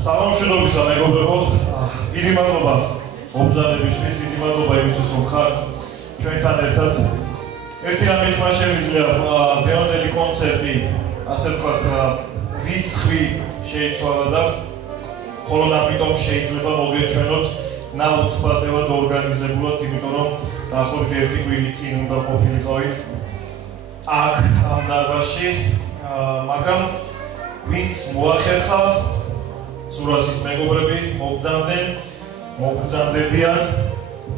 Სამშვიდობისა მეგობრებო, დიდი მადლობა მომბრძანებისთვის, დიდი მადლობა იმისთვის, რომ ხართ ჩვენთან ერთად. ერთი რამის მას შემიძლია დღევანდელი კონცერტი, ასე ვთქვათ, რიცხვი შეიცვალა და მხოლოდ ამიტომ შეიძლება მოგეჩვენოთ ნაუცბადევად ორგანიზებულად, იმიტომ რომ დაახლოებით ერთი კვირის წინ უნდა ყოფილიყავით აქ ამ დარბაზში, მაგრამ ვინც მოახერხა სურასის მეგობრები მოგბრძანდნენ, მოგბრძანდებიან,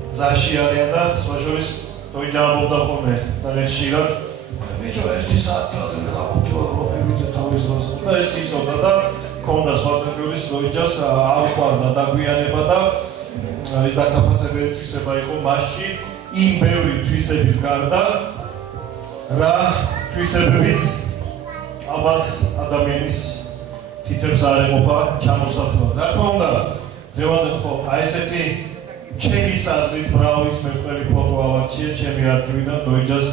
გზაში არიან და სხვა შორის დოიჯამობდა ხოლმე ძალიან ხშირად. ბიჭო, ერთი საათად გავუდგა რომ მივიდე თავის დროს და ეს იცოდა და ქონდა სხვა შორის დოიჯას არ ყვარდა დაგვიანება და ეს დასაფასებელი თვისება იყო მასში იმ ბევრი თვისების გარდა რა თვისებებიც ალბათ ადამიანის თითებს არ ეყოფა ჩამოსართულად. რა თქმა უნდა, დღევანდელ ხო აი ესეთი ჩემი საზრით მრავლის მეწყერი ფოტო ავარჩიე ჩემი არქივიდან დოიჯას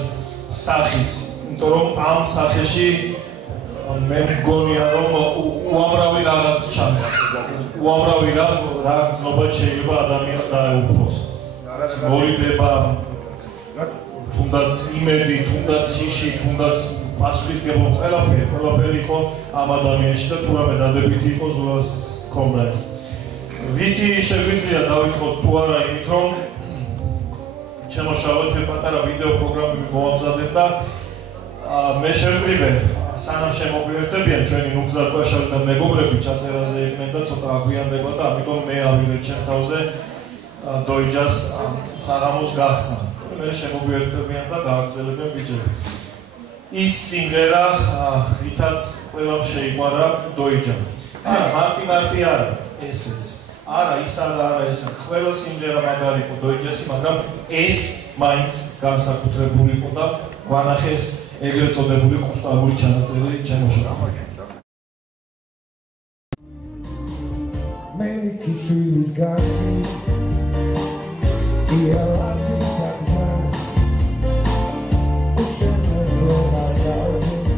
სახის, იმიტომ რომ ამ სახეში მე მგონია რომ უამრავი რაღაც ჩანს, უამრავი რა გზნობა შეიძლება ადამიანს დაეუფლოს. მორიდება, თუნდაც იმედი, თუნდაც შიში, თუნდაც პასუხისმგებლობა, ყველაფერი იყო ამ ადამიანში და თუ რამე დადებითი იყო ზურას ჰქონდა ეს. ვითი შეგვიძლია დავიწყოთ თუ არა იმით, რომ შემოშალოთ ჩვენ პატარა ვიდეო პროგრამები მოვამზადებ და მე შევკრიბე სანამ შემოგვიერთებიან ჩვენი ნუგზარკვაშავი და მეგობრები ჩაწერაზე იყვნენ და ცოტა აგვიანდება და ამიტომ მე ავიღე ჩემ თავზე დოიჯას საღამოს გახსნა. მე შემოგვიერთებიან და გააგრძელებენ ბიჭები. ის სიმღერა, რითაც ყველამ შეიყვარა დოიჯა. მარტი არა ესეც. არა ის არა ეს ყველა სიმღერა მაგარი იყო დოიჯასი, მაგრამ ეს მაინც განსაკუთრებული იყო და გვანახეს ეგრეთ წოდებული კუსტარული ჩანაწერი შემოშალება. Meliki შვილის გასი იალათი გასა უშენებო გადავზე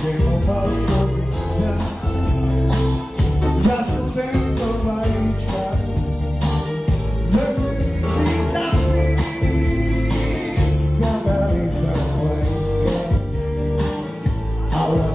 ჩემო ბავშვობისა დასტუდენტო ვაიჩას ძეგლი ძახი საბარი საყვესა ალა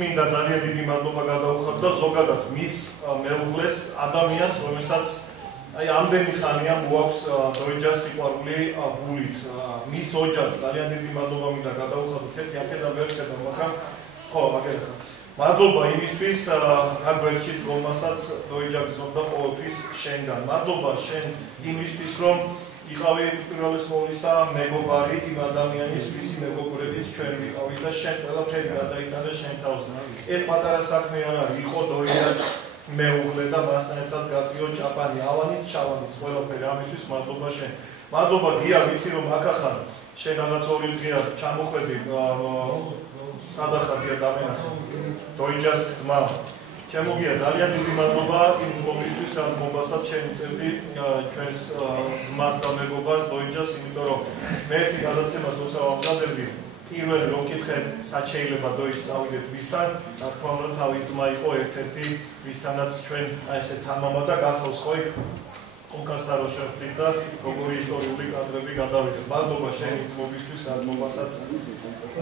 მინდა ძალიან დიდი მადლობა გადაუხადოთ და ზოგადად მის მეუღლეს ადამიანს, რომელსაც აი ამდენი ხანია მოაქვს დოიჯას სიყვარული გულით. მის ოჯახს ძალიან დიდი მადლობა მინდა გადაუხადოთ. ერთი აქედან ვერ ხედავ, მაგრამ ხო, აგერ ხარ. მადლობა იმისთვის, რა გვერდში დგომასაც დოიჯა გზნობდა ყოველთვის შენგან. მადლობა შენ იმისთვის, რომ იყავი პირველის ყოვლისა მეგობარი იმ ადამიანის, ვისი მეგობრებიც ჩვენ ვიყავით და შენ ყველაფერი გადაიტანე შენ თავზე. ერთ პატარა საქმე არ არის, იყო დოიჯას მეუღლე და მასთან ერთად გაწიო ჭაპანი, ავანით, ჩავანით, ყველაფერი ამისთვის მადლობა შენ. მადლობა გია, ვიცი რომ აქახარ შენ რაღაც ორი დღეა ჩამოხვედი სადახარ გია დამენახე. დოიჯას ძმა. შემოგია ძალიან დიდი მადლობა იმ ძმობისთვის, რაც მომასაც შენ უწევდი ჩვენს ძმას და მეგობარს დოიჯას, იმიტომ რომ მე ერთი გადაცემას როცა ვამზადებდი, პირველი რომ ვკითხე, სად შეიძლება დოიჯს წავიდეთ ვისთან, რა თქმა უნდა თავი ძმა იყო ერთ-ერთი, ვისთანაც ჩვენ აი ესე თამამა და გასავს ხო იქ კონკასტა რო შევხვდით და როგორი ისტორიული კადრები გადავიდეთ. მადლობა შენი ძმობისთვის, რაც მომასაც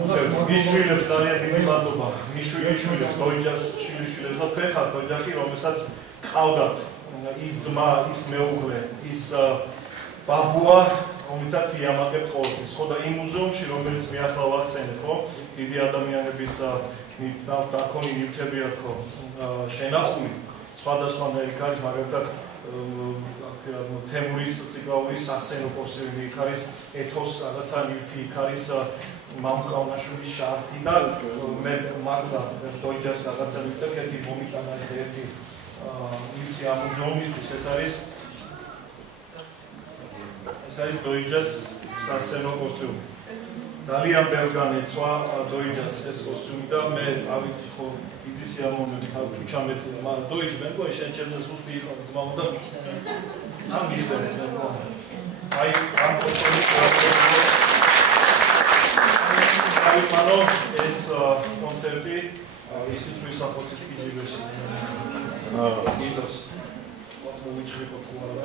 უწევდი. მის შვილებს ძალიან დიდი მადლობა. მის შვილებს, დოიჯას შვილიშვილებს და ფეხად ოჯახი, რომელსაც ყავდათ ის ძმა, ის მეუღლე, ის ბაბუა, რომელთაც იამაყებთ ყოველთვის. ხო და იმ მუზეუმში, რომელიც მე ახლა ვახსენე, ხო, დიდი ადამიანების დაქონი ნივთები აქ ხო შენახული, სხვადასხვანაირი იქ არის, მაგალითად თემურის ციკლაურის სასცენო პორცელი იქ არის, ეთოს რაღაცა ნივთი იქ არის, მამუკავნაშვილის შარფი და მე მართლა დოიჯას რაღაცა ნივთი კეთი მომიტანა ერთი ნივთი ამ მუზეუმისთვის. ეს არის დოიჯას სასცენო კოსტიუმი. ძალიან ბევრ განეცვა დოიჯას ეს კოსტიუმი და მე ავიცი ხო დიდი სიამოვნებით თუ ჩამეტი, მაგრამ დოიჯ მე მგონი შენ ჩემს უსტი იყო ძმაო და ამ მისდენ აი ამ კოსტიუმი აი მანო ეს კონცერტი ისიც ვისახოცის კიდევში დიდოს მოვიჭრი პოპულარა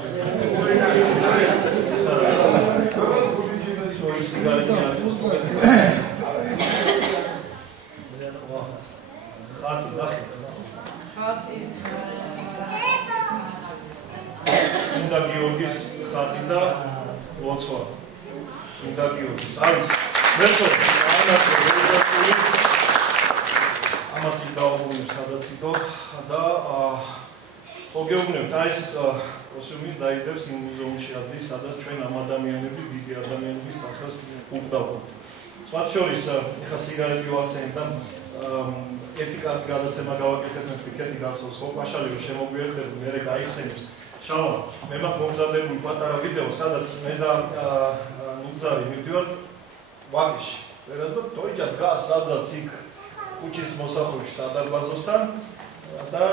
სიგარეტი არის ხატი ნახეთ ხატი წმინდა გიორგის ხატი და ლოცვა წმინდა გიორგის არის მერტო ამას ვიდაობუნებ სადაც იყო და მოგეუბნებთ აი ეს კოსტიუმის დაიდებს იმ მუზეუმში ადგილს, სადაც ჩვენ ამ ადამიანების, დიდი ადამიანების სახელს უყდავთ. სხვათა შორის, ეხლა სიგარეტი ვახსენებ და ერთი გადაცემა გავაკეთებ მე ფიქეთი გახსოვს, ხო, პაშალი რომ შემოგვიერთდები, მე გაიხსენებს. შალო, მე მაქვს მომზადებული პატარა ვიდეო, სადაც მე და ნუგზარი მივდივართ ვაკეში. ვერას და დოიჯა დგას სადაც იქ ქუჩის მოსახლეში სადარბაზოსთან და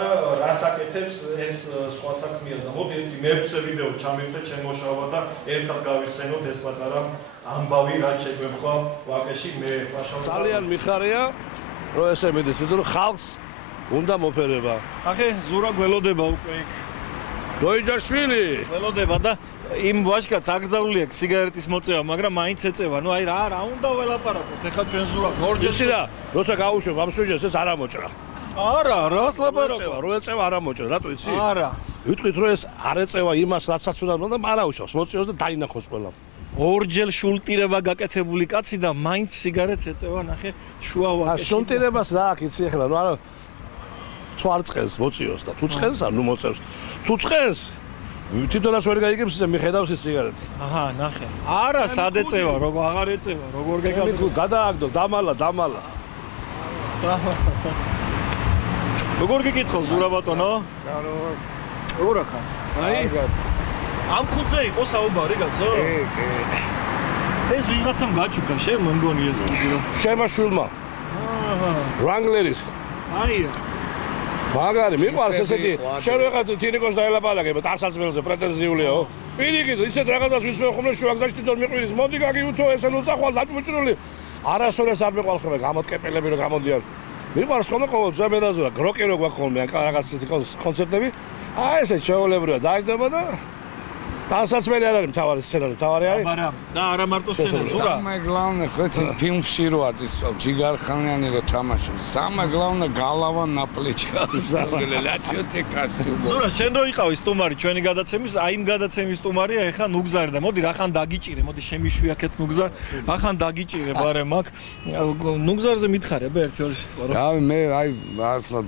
რას აკეთებს ეს სხვა საქმეა და მოდი ერთი მე-6 ვიდეო ჩამივდეთ ჩემ მოშავა და ერთად გავიხსენოთ ეს პატარა ამბავი რაც შეგვეხვდა ვაკეში მე პაშალს ძალიან მიხარია რომ ესე მიდის იმიტომ რომ ხალხს უნდა მოფერება ახე ზურა გველოდება უკვე იქ დოიჯაშვილი გველოდება და იმ ვაჟკაც აგზავნილი აქვს სიგარეტის მოწევა მაგრამ მაინც ეწევა ნუ აი რა უნდა ველაპარაკოთ ეხლა ჩვენ ზურა გორჯესი რა როცა გავუშვებ ამ სუჟეტს ეს არ ამოჭრა არა, რას ლაპარაკობ? რო ეწევა არ ამოჭრა, რატო იცი? არა. ვიტყვით რომ ეს არ ეწევა იმას, რაცაც უნდა და არ აუშავს, მოწიოს და დაინახოს ყველამ. ორჯერ შულტირება გაკეთებული კაცი და მაინც სიგარეტს ეწევა, ნახე, შუა ვაკეში. შულტირებას რა აქ იცი ახლა, ნუ არა თუ არ წყენს მოწიოს და თუ წყენს არ ნუ მოწევს. თუ წყენს თვითონაც ვერ გაიგებს ისე მიხედავს ის სიგარეტი. აჰა, ნახე. არა, სად ეწევა, როგორ აღარ ეწევა, როგორ გეკადრო. გადააგდო, დამალა. როგორ გიკითხავს ზურა ბატონო? კარო. როგორ ახარ? აი. ამ ქუძე იყო საუბარი კაცო? კი. ეს ვიღაცამ გაჩუქა შენ მე მგონი ეს ქუძე რომ. შემაშულმა. აჰა. რანგლერის. აი. მაგარი მიყვარს ესეთი შენ ვიღაც თინიკოს დაელაპარაკებ ტანსაცმელზე პრეტენზიულიაო. პირიქით ისეთ რაღაცას ვისმე ხომ შუაგზაში თვითონ მიყვირის მოდი გაგიუთო ესე ნუ წახვალ დაჭუჭრული. არასოდეს არ მეყვალ ხოლმე გამოტკეპელები რომ გამოდიან. მიყვარს ხოლმე ყოველთვის მედაზურა გროკი რო გვაქვს ხოლმე რაღაც კონცერტები. აი ესე ჩაოლებრია დაიჯდება და განსაცმელი არ არის მთავარი სცენარი, მთავარი არის. არა, და არა მარტო სცენარი, ზურა. Самое главное, хоть фильмში რო აწისვალ, ჯიგარხანიანი რო თამაშობს. Самое главное, голова на плечах. Лячете костюм. ზურა, შენ რო იყავი სტუმარი ჩვენი გადაცემის, აი იმ გადაცემის სტუმარია ეხა ნუგზარი და მოდი რახან დაგიჭირე, მოდი შემიშვი აქეთ ნუგზარ, რახან დაგიჭირე ბარემ აქ. ნუგზარზე მითხარია ბე ერთი ორი სიტყვა რა. რავი, მე აი მართლა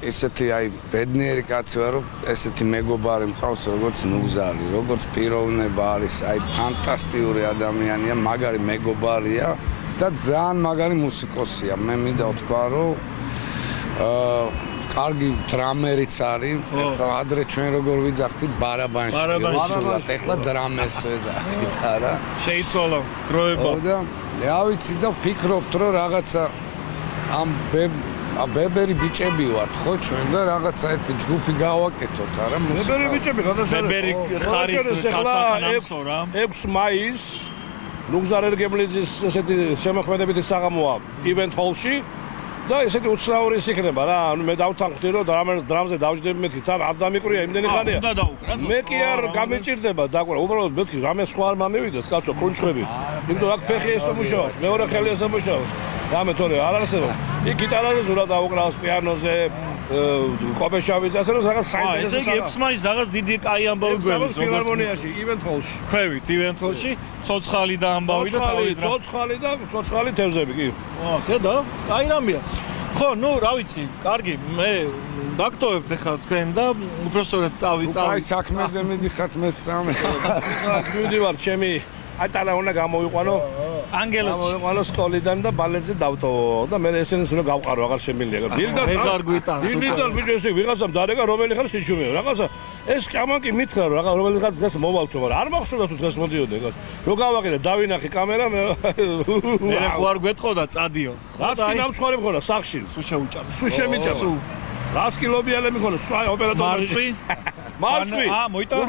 ესეთი აი ბედნიერი კაცი ვარ, რომ ესეთი მეგობარი მყავს, როგორც ნუგზარი, როგორც პიროვნება არის, აი ფანტასტიკური ადამიანია, მაგარი მეგობარია და ძალიან მაგარი მუსიკოსია. მე მინდა ვთქვა, რომ კარგი დრამერიც არის. ეხლა ადრე ჩვენ როგორ ვიძახდით ბარაბანში. ვისულად, ეხლა დრამერს ვეძახით, არა? შეიცვალა დროება. და რა ვიცი და ვფიქრობთ, რომ რაღაცა ამ ბებერი ბიჭები ვართ, ხო ჩვენ და რაღაცა ერთი ჯგუფი გავაკეთოთ, არა? ბებერი ბიჭები გადასარევი. ბებერი ხარის კაცახანამსო რა. 6 მაისს ნუგზარ ერგემლიძის ესეთი შემოქმედებითი საღამოა ივენთ ჰოლში. და ესეთი უცნაური ის იქნება რა, ანუ მე დავთანხმდი რომ დრამზე დავждები მეთქი, თან არ დამიკვრია იმდენი ხანია. უნდა დაუკრა. მე კი არ გამიჭირდება დაკვრა, უბრალოდ მეთქი რამე სხვა არ მამივიდეს, კაცო, კრუნჩხები. იმიტომ აქ ფეხი ესო მუშაობს, მეორე ხელი ესო მუშაობს. რამე თორე არ არსებობს. იქ გიტარაზე ზურა დაუკრავს, პიანოზე, კობეშავიძე, ასე რომ რაღაც საინტერესო. ესე იგი 6 მაისს რაღაც დიდი კაი ამბავი გველის, ფილარმონიაში, ივენთ ჰოლში. ქვევით ივენთ ჰოლში, ცოცხალი და ამბავი და თავის რა. ცოცხალი თევზები კი. ხედა? აი რამეა. ხო, ნუ რა ვიცი, კარგი, მე დაგტოვებთ ახლა თქვენ და უბრალოდ წავი. აი საქმეზე მიდიხართ მე სწამე. მივდივარ ჩემი ატალა უნდა გამოვიყვანო ანგელოჩი სკოლიდან და ბალეტზე დავტოვო და მე ესენს უნდა გავყარო, აღარ შემიძლია. ვეღარ გვიტანს. დილიდან ბიჭო ესე ვიღაცამ დარეკა რომელი ხარ სიჩუმეო. რაღაცა ეს ამან კი მითხრა რომ რაღაც რომელიღაც დღეს მოვალთო, მაგრამ არ მახსოვდა თუ დღეს მოდიოდე. რო გავაკეთე, დავინახე კამერა მე ხო არ გვეთხოვდა წადიო. რაც კი ნამსხარი მქონდა სახში. სულ შეუჭამ. სულ შემიჭამა. რას კი ლობიალე მქონდა, სხვა ოპერატორი. მარწყი. მოიტანა.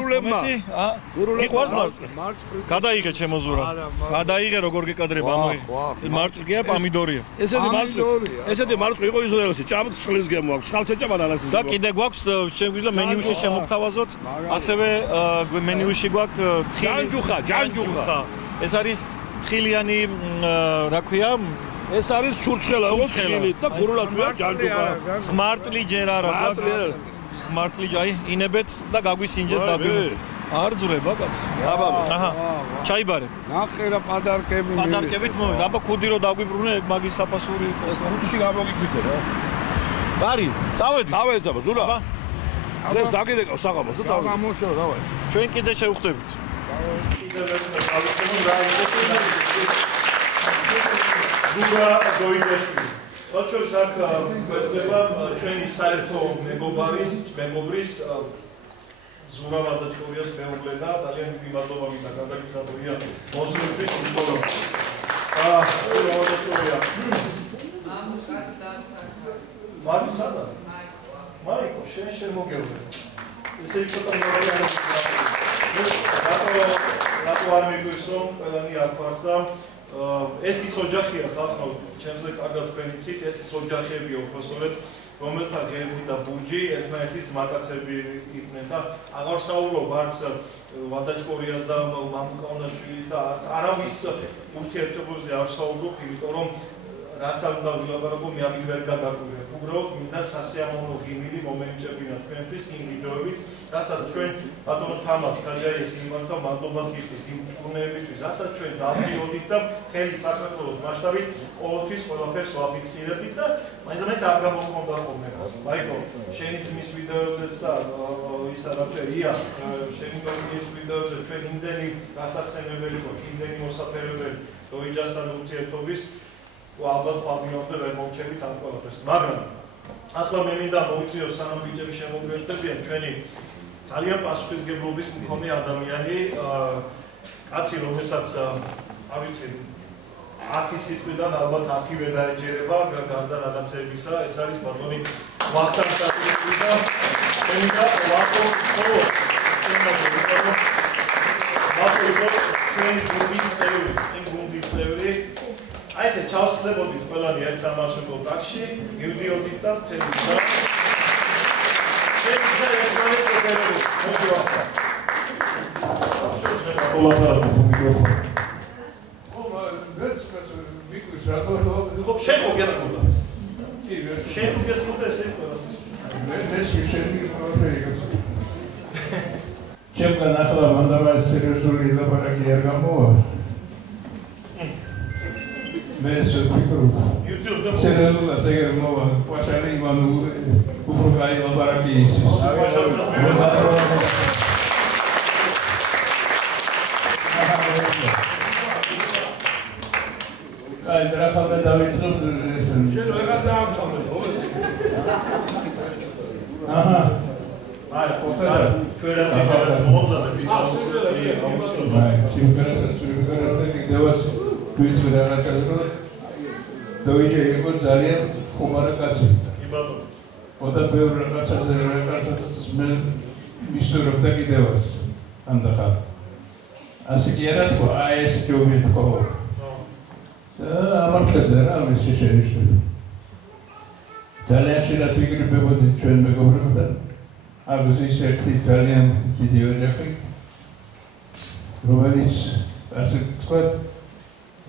გიყვარს მარწყი. გადაიღე ჩემო ზურა. გადაიღე როგორ გეკადრება ანუ მარწყია პამიდორია. ესეთი მარწყი იყო ისოდელოსი, ჭამთ წყლის გემო აქვს. ხალხს ეჭამან ალასის. და კიდე გვაქვს შეგვიძლია მენიუში შემოგთავაზოთ. ასევე მენიუში გვაქვს ჯანჯუხა. ეს არის თხილიანი რა ქვია? ეს არის ჩურჩხელა, როგორც ხილით და გურულად მე ჯანჯუხა. სმარტლი ჯერ არა გვაქვს. სმარტლი ჯაი ინებეთ და გაგვისინჯეთ დაბილო. არ ძრება კაც. აბა. აჰა. ჩაიბარე. ნახე რა პადარკები. პადარკებით მოვიდა. აბა ხუდი რო დაგვიბრუნე, ეგ მაგის საფასური იყოს. ხუდში გამოგიგვიდე რა. ბარი, წავედით. წავედით აბა, ზურა. ეს დაგირეკავ საღამოს და წავედით. გამოსო დავაი. ჩვენ კიდე შევხვდებით. ზურა გოიდაშვილი. ოჩოს აქ გვესწრება ჩვენი საერთო მეგობრის ზურა ვარდაჩხურიას მეუღლე და ძალიან დიდი მადლობა მინდა გადაგიზარდია მოსულების უშუალო. ზურა ვარდაჩხურია. მაგის სადა? მაიკო, შენ შემოგევლე. ესე იგი ცოტა მოვალი არის. რატო არ მიგვიქს რომ ყველანი არ ყავს და ეს ის ოჯახია ხალხო, ჩემზე კარგად თქვენ იცით, ეს ის ოჯახებია უბრალოდ, რომელთა ღერძი და ბურჯი ერთმანეთის მაკაცები იყვნენ და აღარ საუბრობ არც ვადაჩკორიას და მამუკაუნაშვილის და არავის ურთიერთობებზე არ საუბრობ, იმიტომ რომ რაც არ უნდა ვილაპარაკო, მე ამით ვერ გაგაკვირვებ. უბრალოდ მინდა სასიამოვნო ღიმილი მომენიჭებინა თქვენთვის იმ ვიდეოებით, რასაც ჩვენ ბატონო თამაზ ხაჯაიას იმასთან მადლობას გიხდით იმ ტურნეებისთვის, რასაც ჩვენ დავდიოდით და მთელი საქართველოს მასშტაბით ყოველთვის ყველაფერს ვაფიქსირებდით და მაინც არ გამოგონდა ხოლმე. მაიკო, შენი ძმის ვიდეოებზეც და ისა რა ქვია, შენი ძმის ვიდეოებზე ჩვენ იმდენი გასახსენებელი ყო, იმდენი მოსაფერებელი დოიჯასთან ურთიერთობის ალბათ ფაბიონზე ვერ მოვჩებით ამ ყველაფერს. მაგრამ ახლა მე მინდა მოვიწიო სანამ ბიჭები შემოგვერთებიან ჩვენი ძალიან პასუხისმგებლობის მქონე ადამიანი, კაცი, რომელსაც არ ვიცი 10 სიტყვიდან ალბათ 10-ვე დაეჯერება გარდა რაღაცებისა, ეს არის ბატონი ვახტანგ საწიშვილი და მე მინდა ვახტო ჩვენი გუნდის წევრი აი ესე ჩავსწრებოდით ყველანი ერთ სამარშრუტო ტაქსში, მივდიოდით და მთელი და შენ ისე ერთმანეთს ყოფერებოდით. მოდი ვახტანგ. ულაპარაკობ მიკროფონი. ხო, შენ ხო გესმოდა? შენ თუ გესმოდა ესე ყველას. ჩემგან ახლა მანდავა სერიოზული ლაპარაკი არ გამოვა. მე ეს ვფიქრობ. სერიოზულად ეგრე მოვა, პაშალი მან უფრო კაი ლაპარაკი ისის. აი, რა ხალხი დავიწყებ შენ ვეღარ დაამთავრე. აჰა. აი, ჩვენ რასაც მომზადე ბიზნესში აუცილებლად. აი, სიმღერასაც ვიღებდა კიდევაც ვიწყე რაღაცა რომ დოიჯე იყო ძალიან ხუმარა კაცი. კი ბატონო. ოდა ბევრ რაღაცაზე მე მისურვებდა კიდევაც ამდახარ. ასე კი არა თქო, აი ეს ჯობი თქო. ამართლებდა რა ამის შეშენიშნები. ძალიან შეიძლება ვიგრებოდი ჩვენ მეგობრებთან. აგზის ერთი ძალიან დიდი ოჯახი, რომელიც ასე თქვა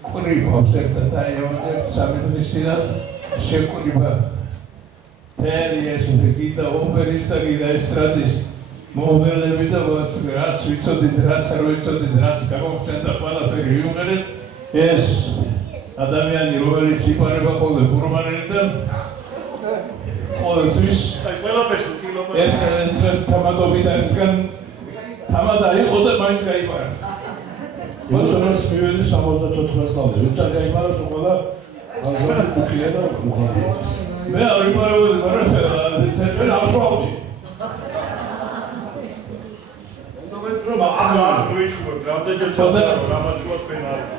ყრიფობს ერთად აი ერთ სამი დღის წინათ შეყრიფა თერი ეს გიდა ოპერის და გიდა ესტრადის მოვლენები და რაც ვიცოდით, რაც არ ვიცოდით, რაც გამოგჩნდა ყველაფერი ვიმღერეთ ეს ადამიანი რომელიც იპარება ხოლმე ფორმალიდან ყოველთვის აი ყველაფერს კილომეტრ ერთ თამადობიდანისგან თამადა იყო და მაინც გაიპარა. ბატონოს მივედი 74 წლამდე. როცა გაიმარა ყველა აზარი უკია და უხარდა. მე არ ვიპარებოდი, მაგრამ ჩვენ აღსვავდი. რომ ახლა მოიჩხუბებთ, რამდენჯერ რამაჩუა თქვენ არის.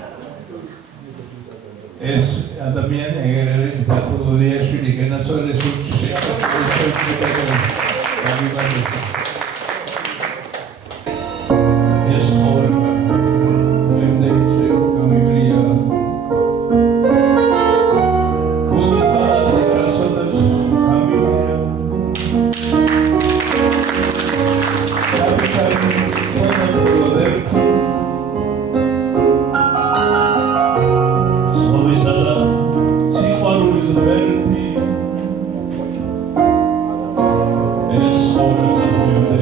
ეს ადამიანი ეგერ არის ბათულოლიაშვილი გენასოლის უჩში. ეს ხოლმე იმდენიც გამიგრია. კულტურას გამიგრია. ეს ხოლმე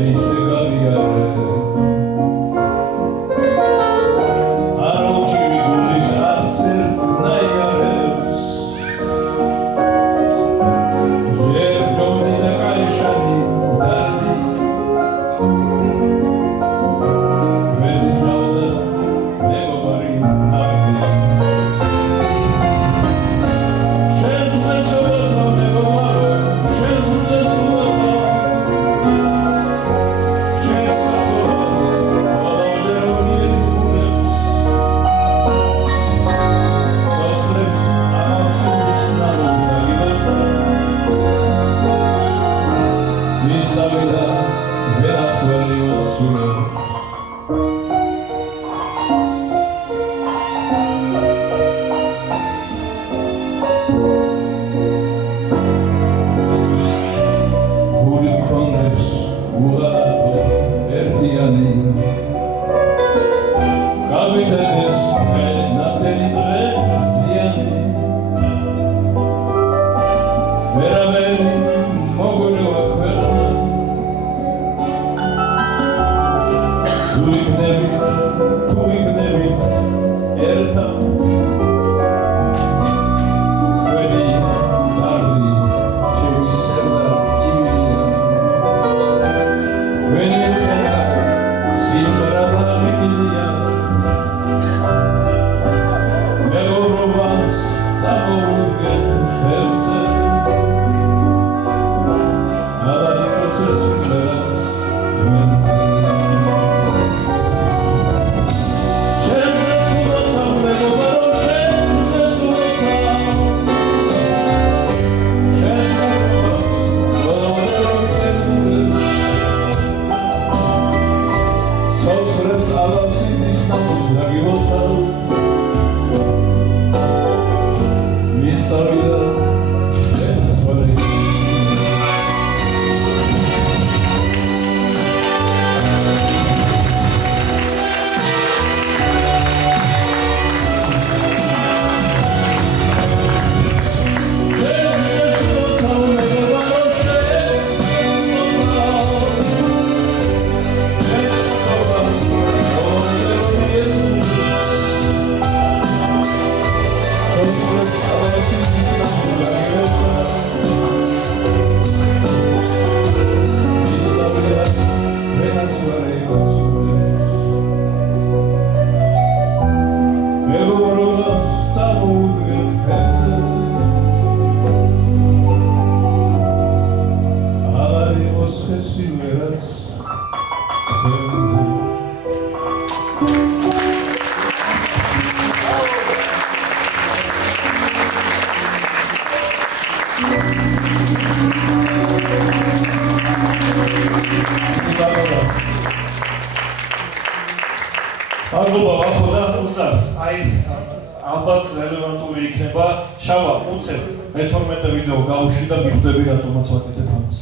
რელევანტური იქნება. შავა, უცებ მე-12 ვიდეო გავუშვი და მიხვდები რატომაც ვაკეთებ ამას.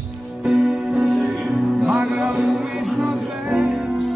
მაგრამ ის ნოდრებს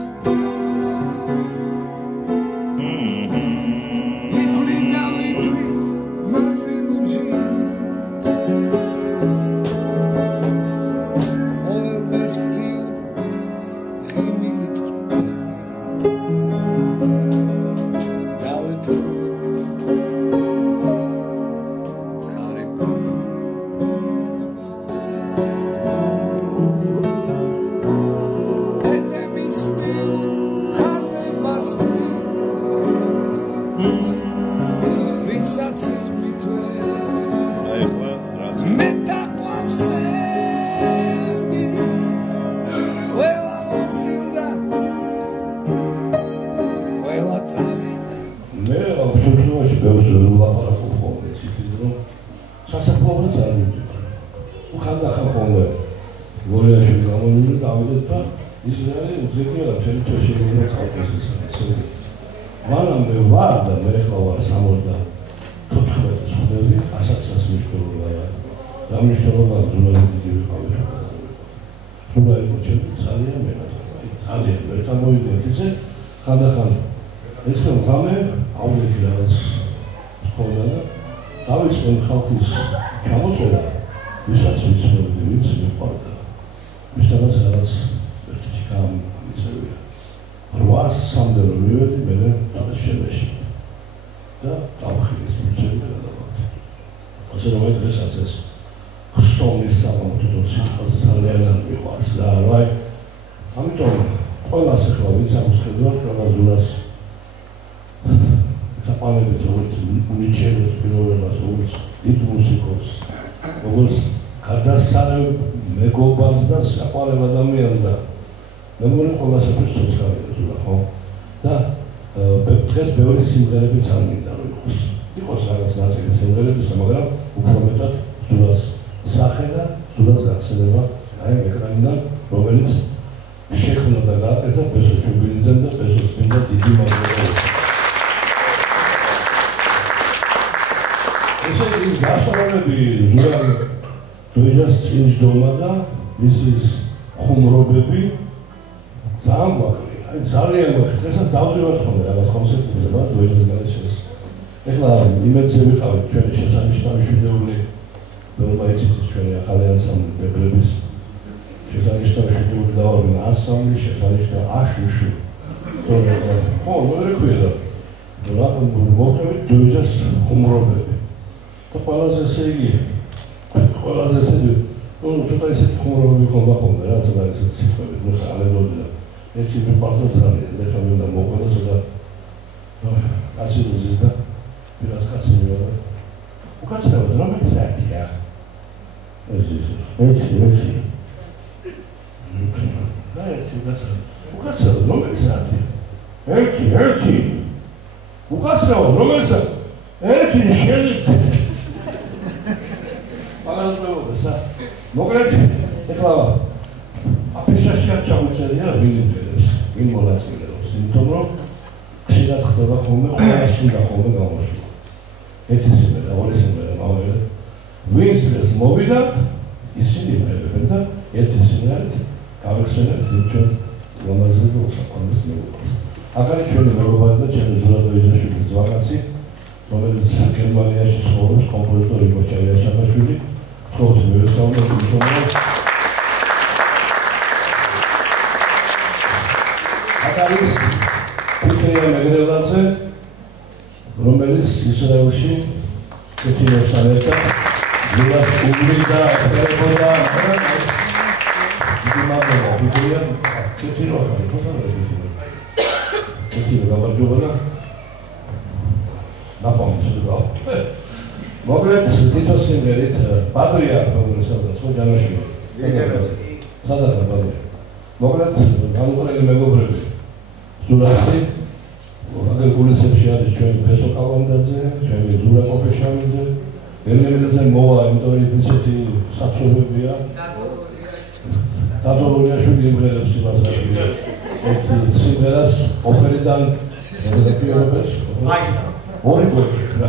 ორი გვერდით რა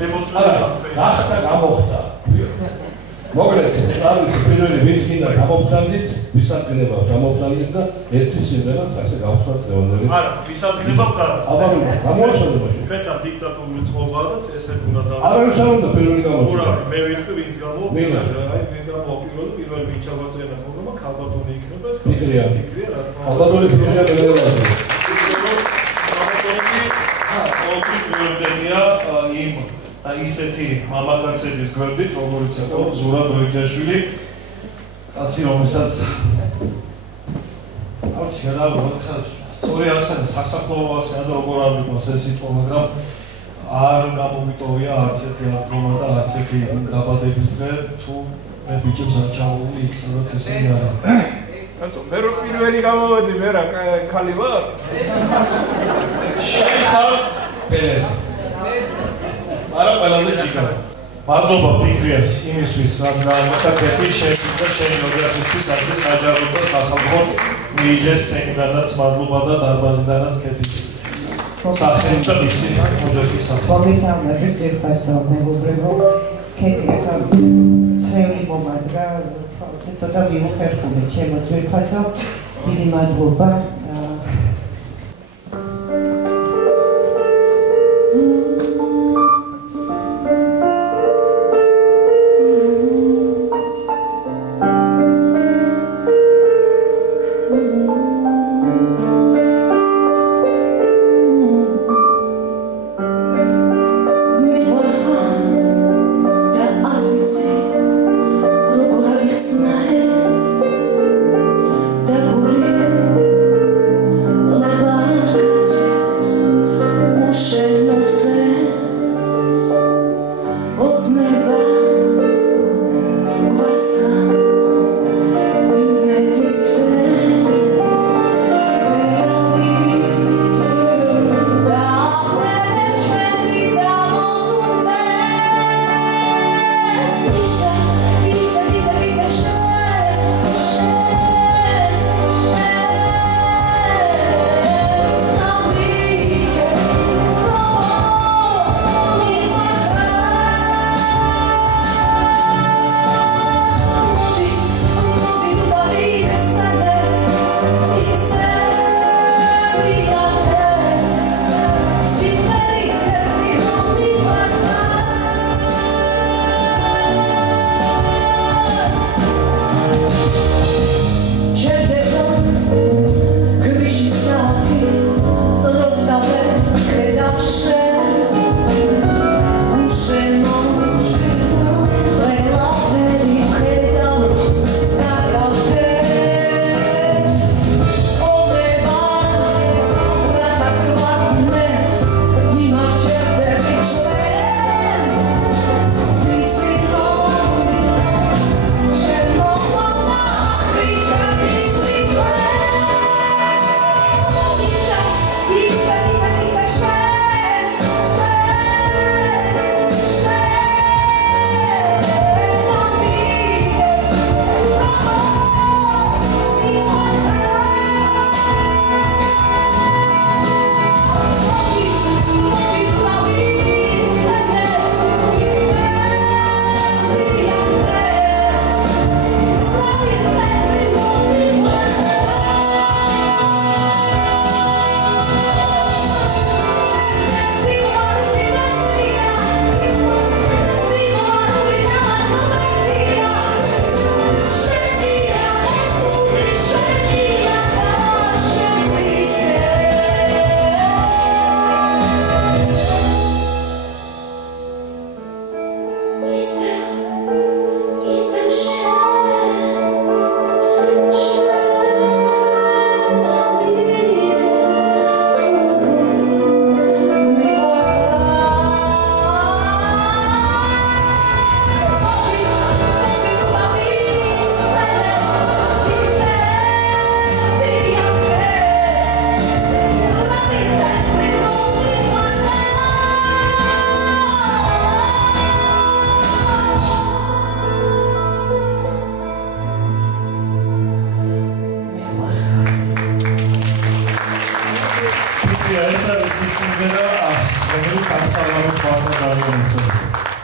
მე მოსვლა ახლა გამოხდა მოგრეთ არის პირველი ვინც კიდე გამოგზავნით ვისაც გნებავ გამოგზავნით და ერთი სიმღერა ასე გავხსნათ ლეონელი არა ვისაც გნებავ არა აბა გამოაშორდა მაშინ ჩვენთან დიქტატურული წყობაა და ესე უნდა და არა უნდა პირველი გამოაშორდა ურავი მე ვიტყვი ვინც გამო აი მე გამო პირველი ვინც ჩავაწერა პროგრამა ქალბატონი იქნება ეს ფიქრია რა თქმა ალბათული ფიქრია ბელერაზე ოქროთია იმ და ისეთი მამაკაცების გვერდით, როგორც იყო ზურაბ როიჯაშვილი, კაცი რომელსაც არც რა ხა სწორი ახსენე სასახლეო ახსენე და როგორ არ მიყვანს ეს სიტყვა, მაგრამ არ გამომიტოვია არც ერთი აღდგომა და არც ერთი დაბადების დღე თუ მე ბიჭებს არ ჩამოვული იქ სადაც ესენი არა. ანუ მე რო პირველი გამოვედი მე რა ხალი ვარ? შენ ხარ პერე. არა ყველაზე ჯიგა. მადლობა ფიქრიას იმისთვის, რაც გამოკეთეთ შენ და შენი მოგრაფისთვის ასე საჯარო და სახალხო მიიღეს სცენიდანაც მადლობა და დარბაზიდანაც კეთილს. სახელი და მისი ოჯახის სახელი. მოგესალმებით ძირფასო მეგობრებო. კეთი ახლა წრეული მომადგა თვალზე ცოტა მივუხერხულე ჩემო ძირფასო. დიდი მადლობა. Da guri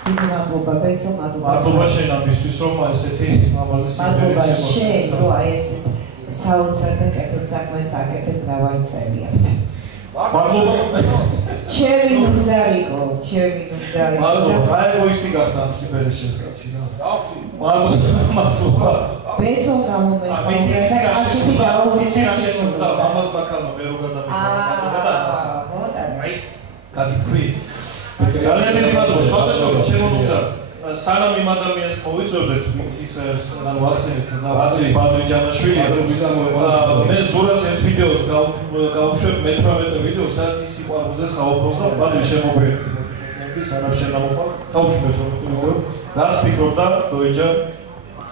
დიდი მადლობა ბესო, მადლობა შენ ამისთვის რომ ესეთი ამაზე სიმღერით მადლობა შენ რომ აი ეს საოცარ და კეთილ საქმეს აკეთებ მრავალი წელია. მადლობა. ჩემი ნუგზარიკო. მადლობა. აი ეგოისტი გახდა ამ სიმღერის შესკაცი რა. მადლობა. ბესო გამომეყო. ასეთი გავუცი რა შეშობდა ამას მაქალმა მე რო გადამიხდა და ამას. აი გაგიტყვი. ძალიან დიდი მადლობა სხვადასხვა ჩემო ნუგზარ. სანამ იმ ადამიანს მოვიწვევდეთ ვინც ის ანუ ახსენეთ ბადრი ჯანაშვილი მე ზურას ერთ ვიდეოს გავუშვებ მე-18 ვიდეოს სადაც ის სიყვარულზე საუბრობს და ბადრი შემოგვიერთდა ზემპი სანამ შენ გამოყავ გავუშვებ მე-18 ვიდეო რას ფიქრობდა დოიჯა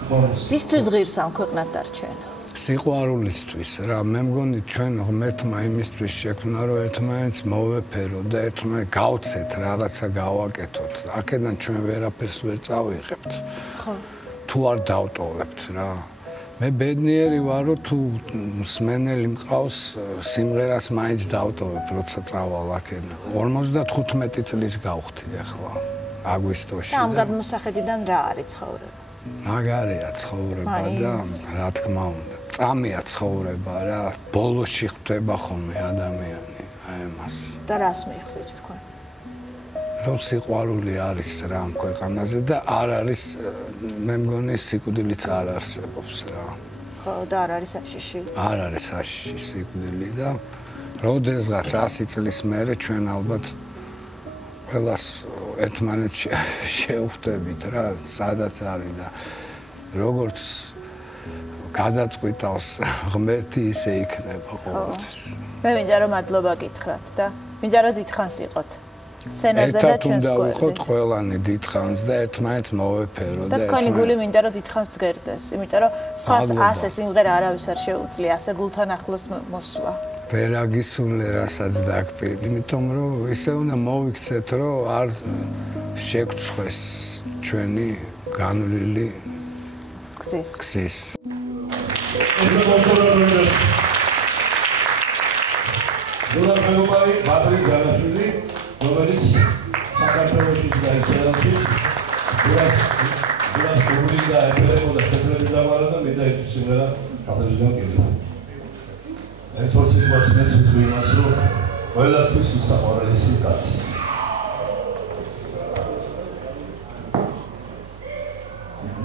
სიყვარულზე ვისთვის ღირს ამ ქვეყნად დარჩენ სიყვარულისთვის რა მე მგონი ჩვენ ღმერთმა იმისთვის შექმნა რომ ერთმანეთს მოვეფერო და ერთმანეთს გავცეთ რაღაცა გავაკეთოთ აქედან ჩვენ ვერაფერს ვერ წავიღებთ ხო თუ არ დავტოვებთ რა მე ბედნიერი ვარ რომ თუ მსმენელი მყავს სიმღერას მაინც დავტოვებ როცა წავალ აქედან 55 წლის გავხდი ახლა აგვისტოში და ამ გადმოსახედიდან რა არის ცხოვრება მაგარია ცხოვრება და რა თქმა უნდა წამია ცხოვრება რა ბოლოში ხვდება ხოლმე ადამიანი აი ამას და რას მიხვდით თქვენ რომ სიყვარული არის რა ამ ქვეყანაზე და არ არის მე მგონი სიკვდილიც არ არსებობს რა ხო და არ არის აშიში არ არის აშიში სიკვდილი და როდესღაც 100 წლის მერე ჩვენ ალბათ ყველას ერთმანეთს შევხვდებით რა სადაც არის და როგორც გადაწყვიტავს ღმერთი ისე იქნება ყოველთვის. მე მინდა რომ მადლობა გითხრათ და მინდა რომ დიდხანს იყოთ. სცენაზე და ჩვენს გვერდით. ვიყოთ ყველანი დიდხანს და ერთმანეთს მოვეფერო და თქვენი გული მინდა რომ დიდხანს ძგერდეს, იმიტომ რომ სხვას ასე სიმღერა არავის არ შეუძლია, ასე გულთან ახლოს მოსვლა. ვერ აგისულე რასაც დაგპირდი, იმიტომ რომ ისე უნდა მოვიქცეთ, რომ არ შეგწხვეს ჩვენი განვლილი გზის. ეს მოსწორებული ზურა მეგობარი ბადრი ჯანაშვილი, რომელიც საქართველოშიც და ისრაელშიც ზურას გული და ეპერებოდა შეძლების დამარა და მე და ერთი სიმღერა გადავიდნენ კიდე. ერთօრ სიტყვას მეც ვიტყვი იმას, რომ ყველასთვის უსაყვარლესი კაცი.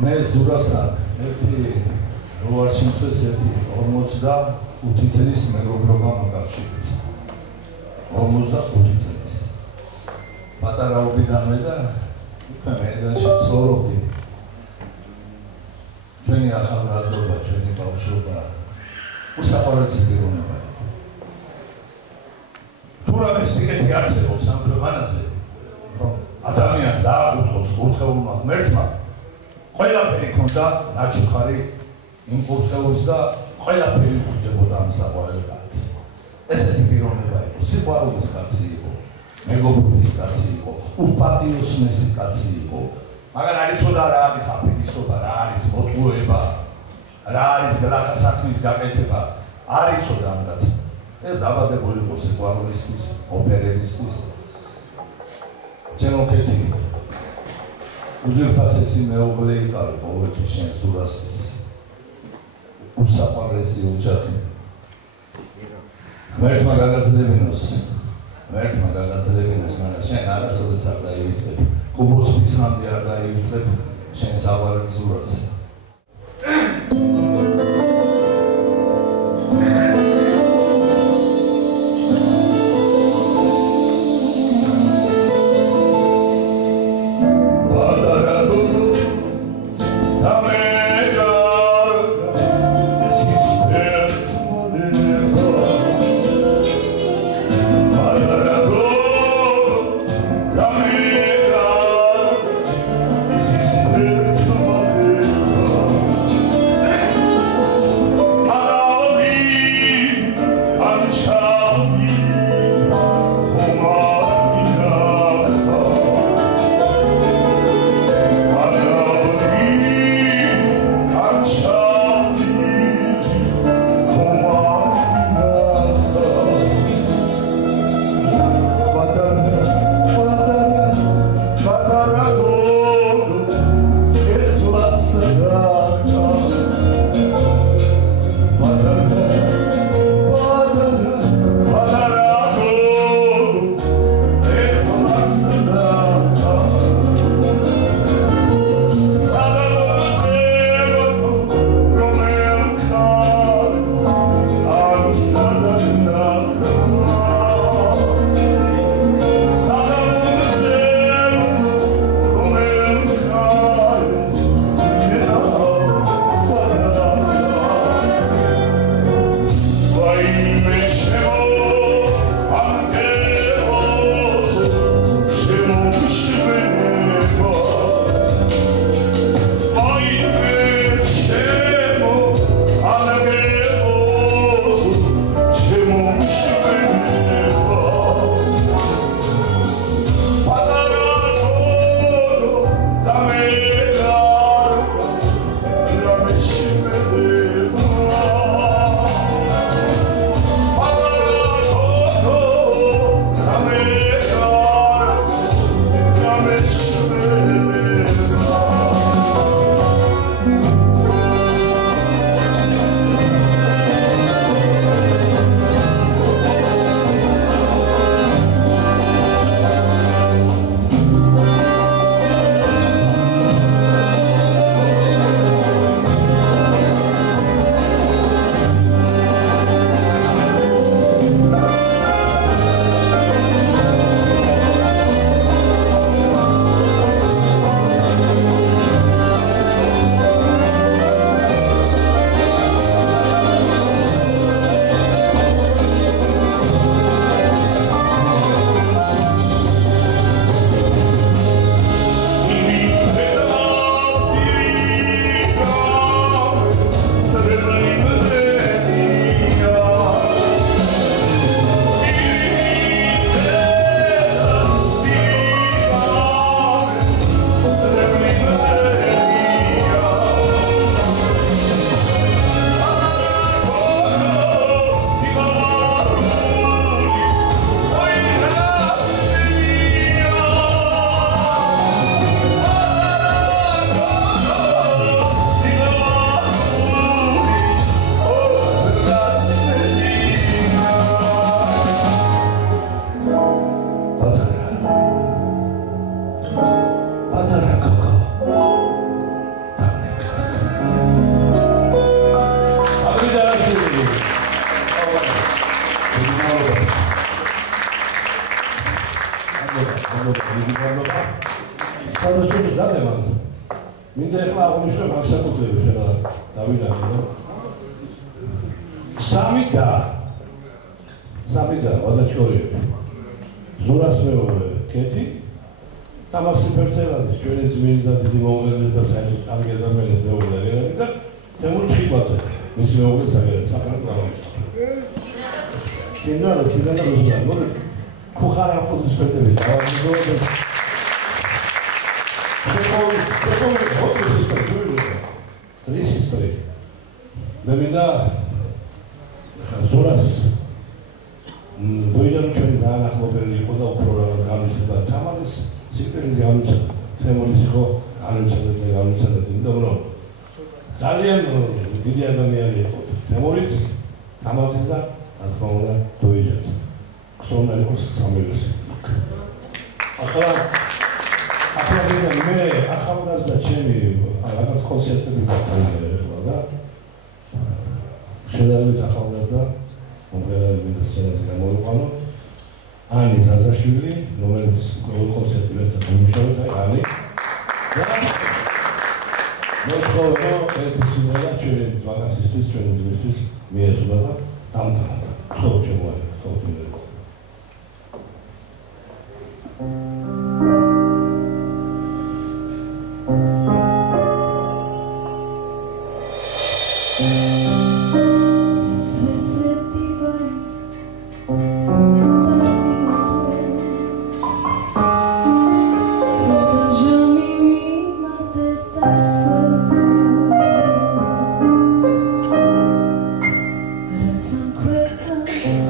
მე ზურასთან ერთი რო არ შემწეს ერთი 45 წლის მეგობრობა მოკავშირებს. 45 წლის. პატარაობიდანვე და უკვე მეიდანში ცხოვრობდი. ჩვენი ახალგაზრდობა, ჩვენი ბავშვობა უსაყვარლესი პიროვნება. თუ რამე სიკეთე არსებობს ამ ქვეყანაზე, რომ ადამიანს დააკურთხოს კურთხეულმა ღმერთმა, ყველაფერი ქონდა ნაჩუქარი იმ კურთხეულს და ყველაფერი უხდებოდა ამ საყვარელ კაცს. ესეთი პიროვნება იყო, სიყვარულის კაცი იყო, მეგობრობის კაცი იყო, უპატიოსნესი კაცი იყო. მაგრამ არ იცოდა რა არის აფინისტობა, რა არის მოტყუება, რა არის გლახა საქმის გაკეთება, არ იცოდა ამ კაცს. ეს დაბადებული იყო სიყვარულისთვის, ოპერებისთვის. ჩემო კეთი უძვირფასესი მეუღლე იყავი ყოველთვის შენ ზურასთვის. უსაყვარლესი ოჯახი. ღმერთმა გაგაძლევინოს, მაგრამ შენ არასოდეს არ დაივიწყებ. ყუბოს მისმამდე არ დაივიწყებ შენ საყვარელ ზურას.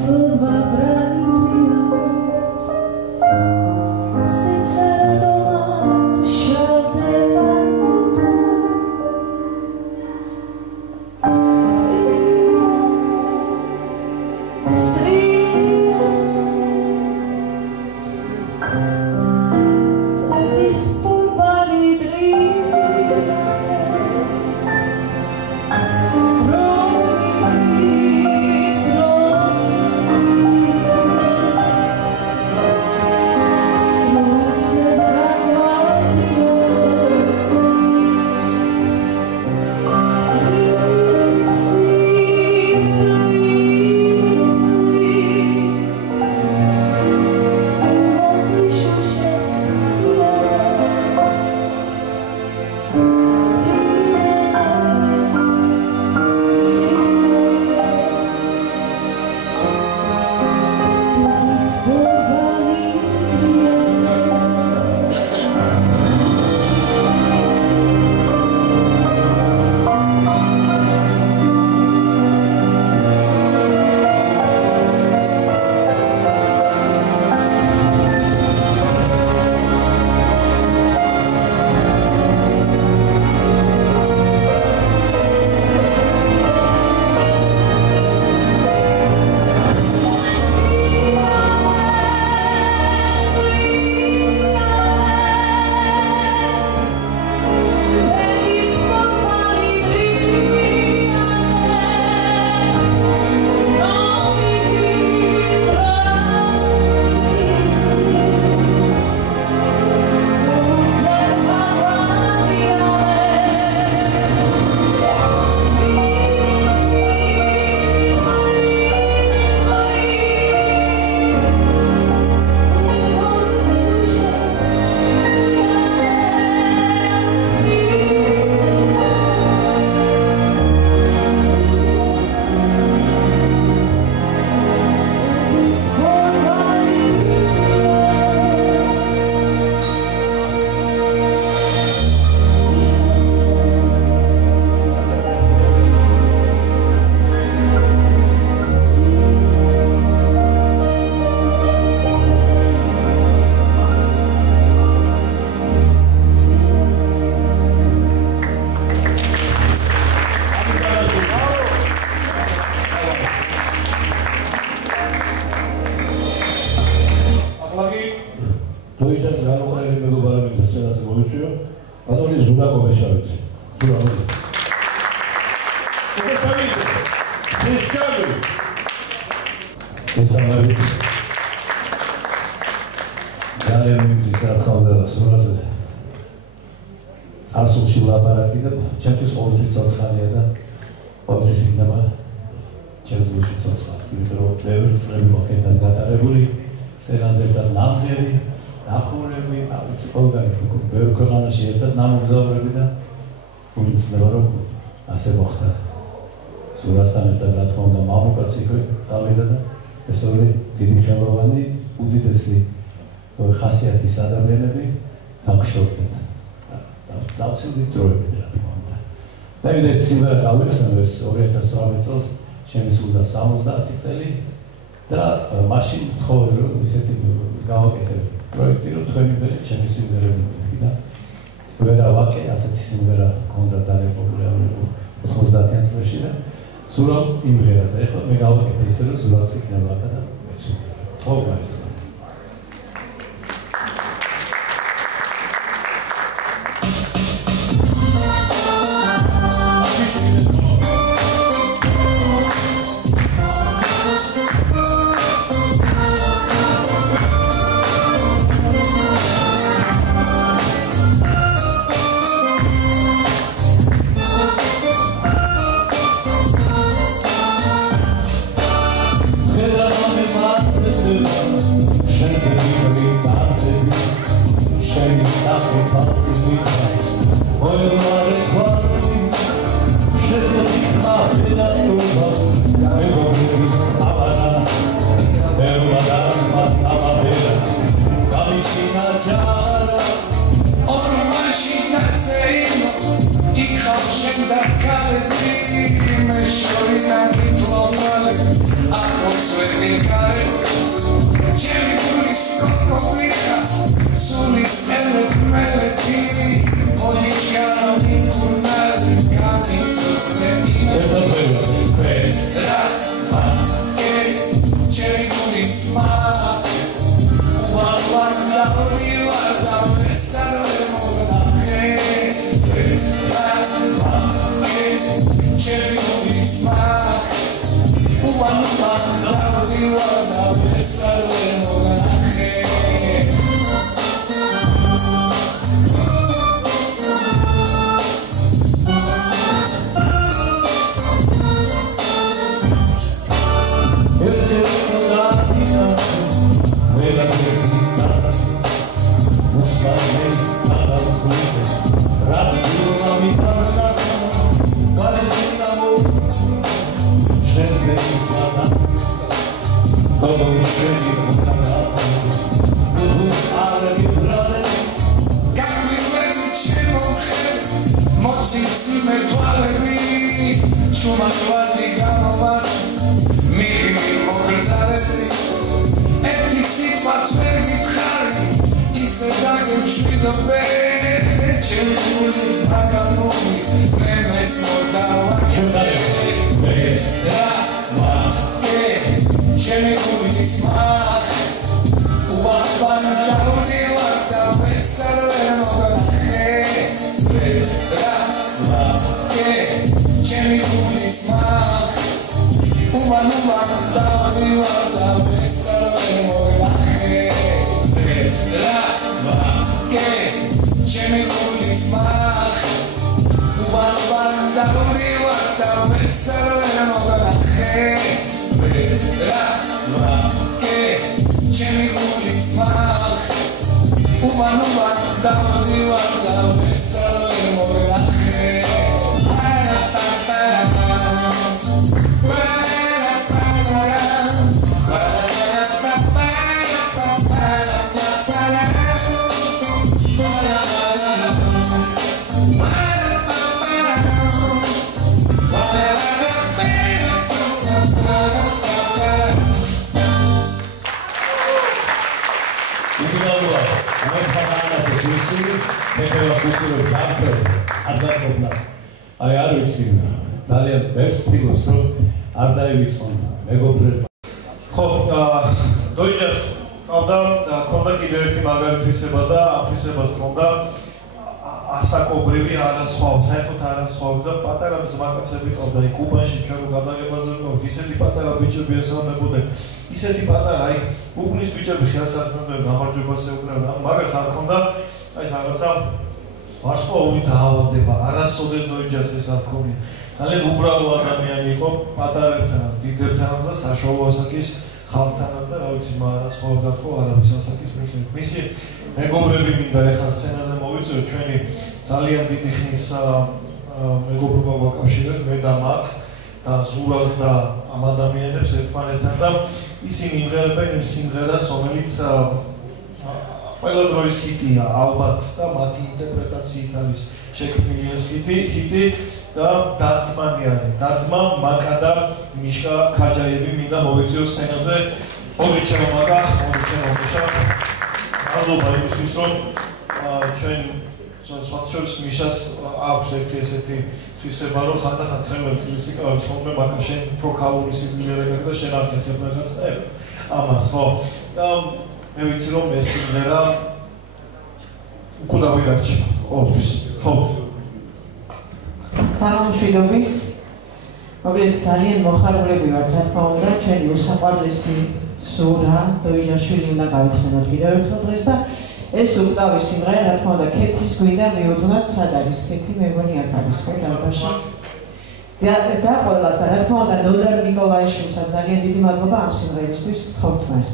Sudva მოგიწვიო. ბატონი ზურაკო მეშავიც. ზურაკო. ესამები. ძალიან მიწისა ხალხს სურაზე. ასულში ლაპარაკი და ჩემთვის ყოველთვის ცოცხალია და ყოველთვის იქნება ჩემს გულში ცოცხალი. იმიტომ რომ ბევრი წლები მაქვს ერთად გატარებული, სცენაზე ერთად ნამდვილი, ნახურები, ავიცი ყველგან ბევრ ქვეყანაში ერთად ნამოგზაურები და გულწრფელია რომ ასე მოხდა. სურასთან ერთად რა თქმა უნდა მამუკაც იქვე წავიდა და ეს ორი დიდი ხელოვანი, უდიდესი ხასიათის ადამიანები დაგშორდნენ. დავცილდით დროებით რა თქმა უნდა. მე ვიდეო სიმღერა გავიხსენეს 2018 წელს, ჩემი სულდა 70 წელი და მაშინ ვთხოვე რომ ისეთი გავაკეთებ პროექტი რომ თქვენი ბერი ჩემი სიმღერები მეთქი და ვერა ვაკე ასეთი სიმღერა მქონდა ძალიან პოპულარული 90-იან წლებში და სულ რომ იმღერა და ეხლა მე გავაკეთე ისე რომ სულაც იქნება აქ და მეც თქო მაინც ასაკობრივი არასხვავ, საერთოდ არასხვავ და პატარა ძმაკაცები ყავდა იქ უბანში ჩვენ რო გადაღებაზე ვიყავით, ისეთი პატარა ბიჭები ესალმებოდნენ, ისეთი პატარა აი უბნის ბიჭები ხელსაყრელად გამარჯვებას ეუბნებოდა, მაგას არ ქონდა აი რაღაცა ვარსკვლავური დაავადება, არასოდეს ნოიჯას ეს არ ქონია. ძალიან უბრალო ადამიანი იყო პატარებთანაც, დიდებთანაც და საშუალო ასაკის ხალხთანაც და რა ვიცი, მაგრამ სხვაობდა თქო არავის ასაკის მიხედვით. მისი მეგობრები მინდა ეხლა სცენაზე მოვიწვიოთ, ჩვენი ძალიან დიდი ხნის მეგობრობა ვაკავშირებს მე და მათ და ზურას და ამ ადამიანებს ერთმანეთთან და ისინი იმღერებენ იმ სიმღერას, რომელიც ყველა დროის ჰიტია ალბათ და მათი ინტერპრეტაციით არის შექმნილი ეს ჰიტი და დაძმანი არის. დაძმა მაკა და მიშკა ქაჯაიევი მინდა მოვიწვიოს სცენაზე. მოდი ჩემო მაკა, მოდი ჩემო მიშა. მადლობა იმისთვის, რომ ჩვენ სხვათაშორის მიშას აქვს ერთი ესეთი თვისება, რომ ხანდახან ცხენებს ისიკავებს ხოლმე მაკა შენ უფრო ქალური სიძლიერე გაქვს და შენ არ ხერხებ რაღაცნაირად. ამას ხო. და მე ვიცი რომ ეს სიმღერა უკუდავი დარჩება. ყოველთვის. ხო. სამშვიდობის მოკლედ ძალიან მოხარულები ვართ რა თქმა უნდა ჩვენი უსაყვარლესი სურა დოიჯაშვილი უნდა გავიხსენოთ კიდევ ერთხელ დღეს და ეს უკდავი სიმღერა რა თქმა უნდა ქეთის გვინდა მიუძღვნათ სად არის ქეთი მე მგონი აქ არის ხო დაბაში და ყველას რა თქმა უნდა ნოდარ ნიკოლაიშვილსაც ძალიან დიდი მადლობა ამ სიმღერისთვის თხოვთ მას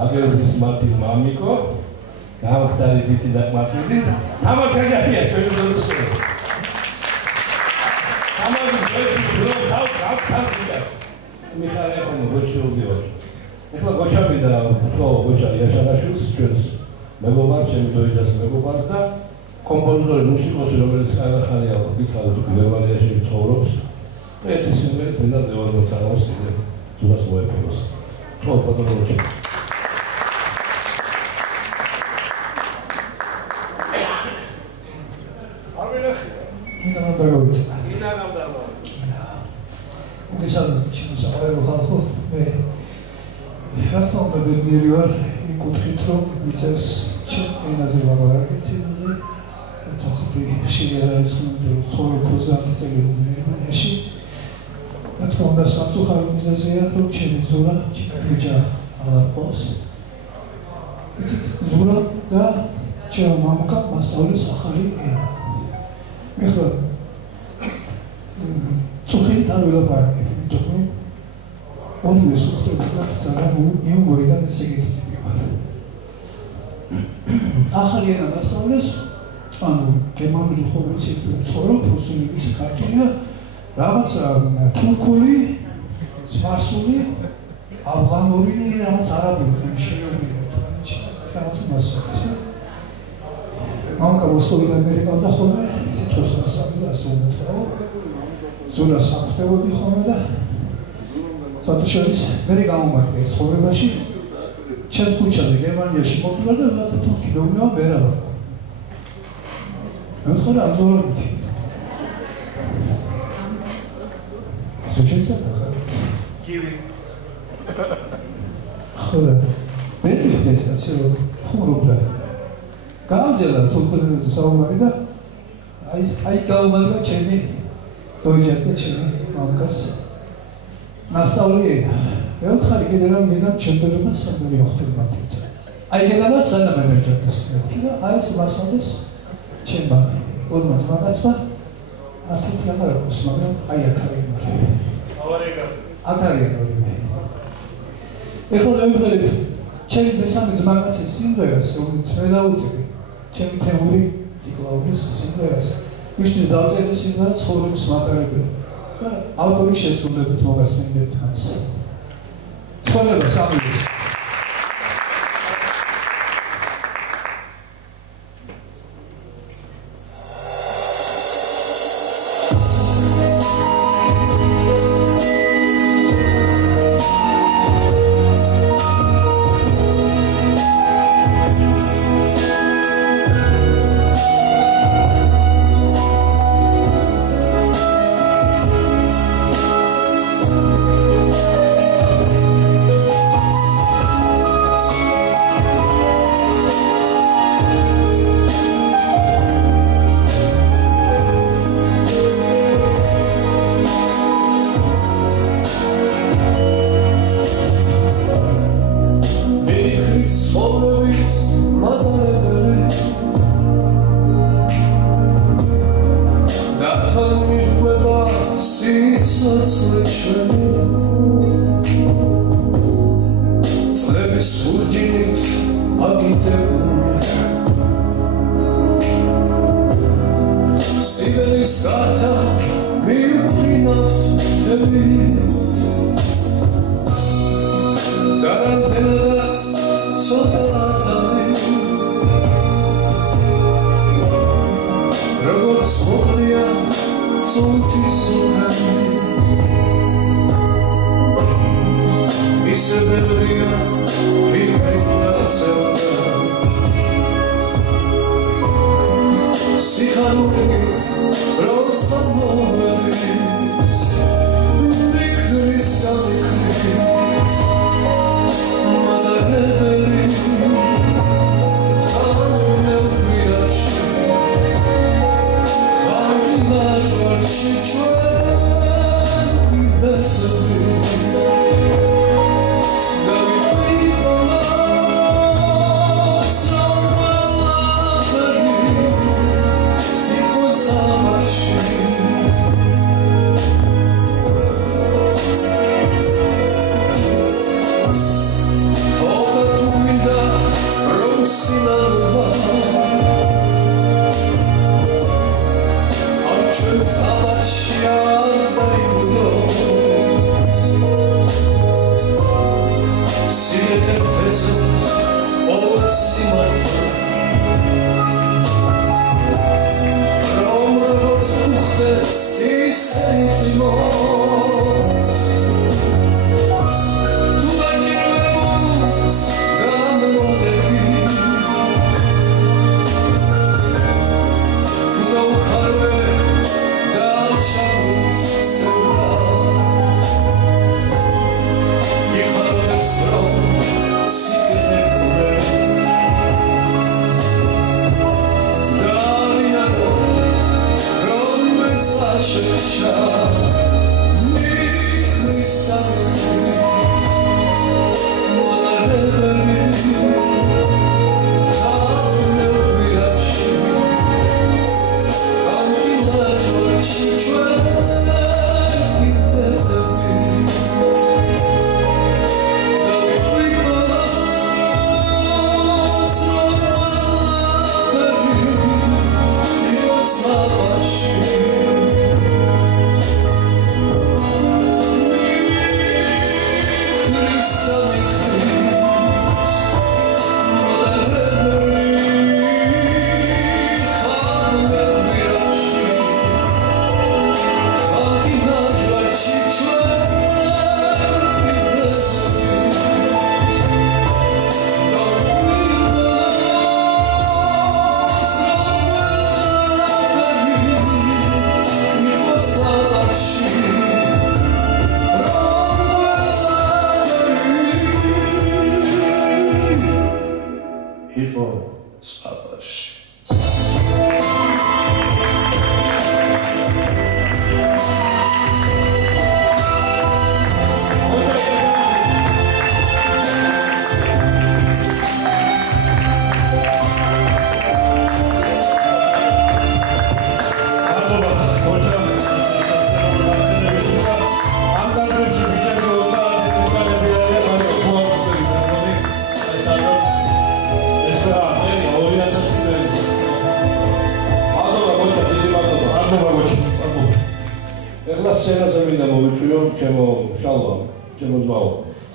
აგერძის მათი მამიკო გამხდარებითი და მათვილი თამაშაგია ჩვენი პროდუსერი თამაშის ძრო თავ მიხაილ გოჩიოვიო ეხლა გოჩამიდა თო გოჩა იაშანაშვილს ჩვენს მეგობარს ჩემი დოიჯას მეგობარს და კომპოზიტორი მუსიკოსი რომელიც ყანახალია ვითხარით გერმანიაში ცხოვრობს და ეს სიმღერა წინა ლევან საღამოს კიდე თუნდაც მოეფეროს თო პატრონოჩი დაგავიწყდა. მოგესალმებით, საყვარელო ხალხო. მე რა თქმა უნდა ბედნიერი ვარ იმ კუთხით, რომ მიწევს ჩემ ენაზე ლაპარაკის წინაზე, რაც ასეთი ხშირი არ არის ცხოვრების 30 წელი გერმანიაში. რა თქმა უნდა სამწუხარო მიზეზია, რომ ჩემი ზურა ჭიჭა არ ყავს. იცით, ზურა და ჩემო მამკა მასწავლეს ახალი ენა. ეხლა წუხით არ ველაპარაკებ, იმიტომ რომ ორივე სუხტებად ძალიან იუმორიდან ესე გეცდები ვარ. ახალი ენა მასწავლეს, ანუ გერმანული ხო ვიცი, ცხოვრობ, რუსული ვიცი, ქართულია, რაღაცა თურქული, სპარსული, ავღანური, რაღაც არაბული, შენობილი, რაღაცა მასწავლეს. მამკა მოსკოვიდან ამერიკამ და ხოლმე სიტყვას მასწავლე ასე უმეთაო ზურას აფხდებოდი ხოლმე და საერთაშორისო მე გამომართე ცხოვრებაში ჩემს ქუჩაზე გერმანიაში მოვიდა და რაღაცა თურქი მეუბნება ვერავა მე ვთქვა აზორობითი სოჩენცა გივი ხოლმე მე ვიხდეს ასე რომ ხუმრობდა გამძელა თურქულენაზე საუბარი და აი გაუმართა ჩემი დოიჯას და ჩემი მამკას მასწავლე ენა. მე ვთხარი კიდე რომ მიდან ჩემდერება სამი მოხდება მათით. აი გედა სანამ მერჯერდეს და აი ეს მასწავდეს ჩემმა ოდმას მაგაცმა არც ერთი აღარ აქვს მაგრამ აი აქ არის ავარეგა აქ არის ეხლა დავიწყებ ჩემი მესამე ძმაკაცის სიმღერას რომელიც მე დავუწევი ჩემი თემური ციკლაურის სიმღერას მისთვის დავწერე სიმღერა ცხოვრების მატარებელი და ავტორი შესრულებით მოგასმენდეთ მას ცხოვრება სამის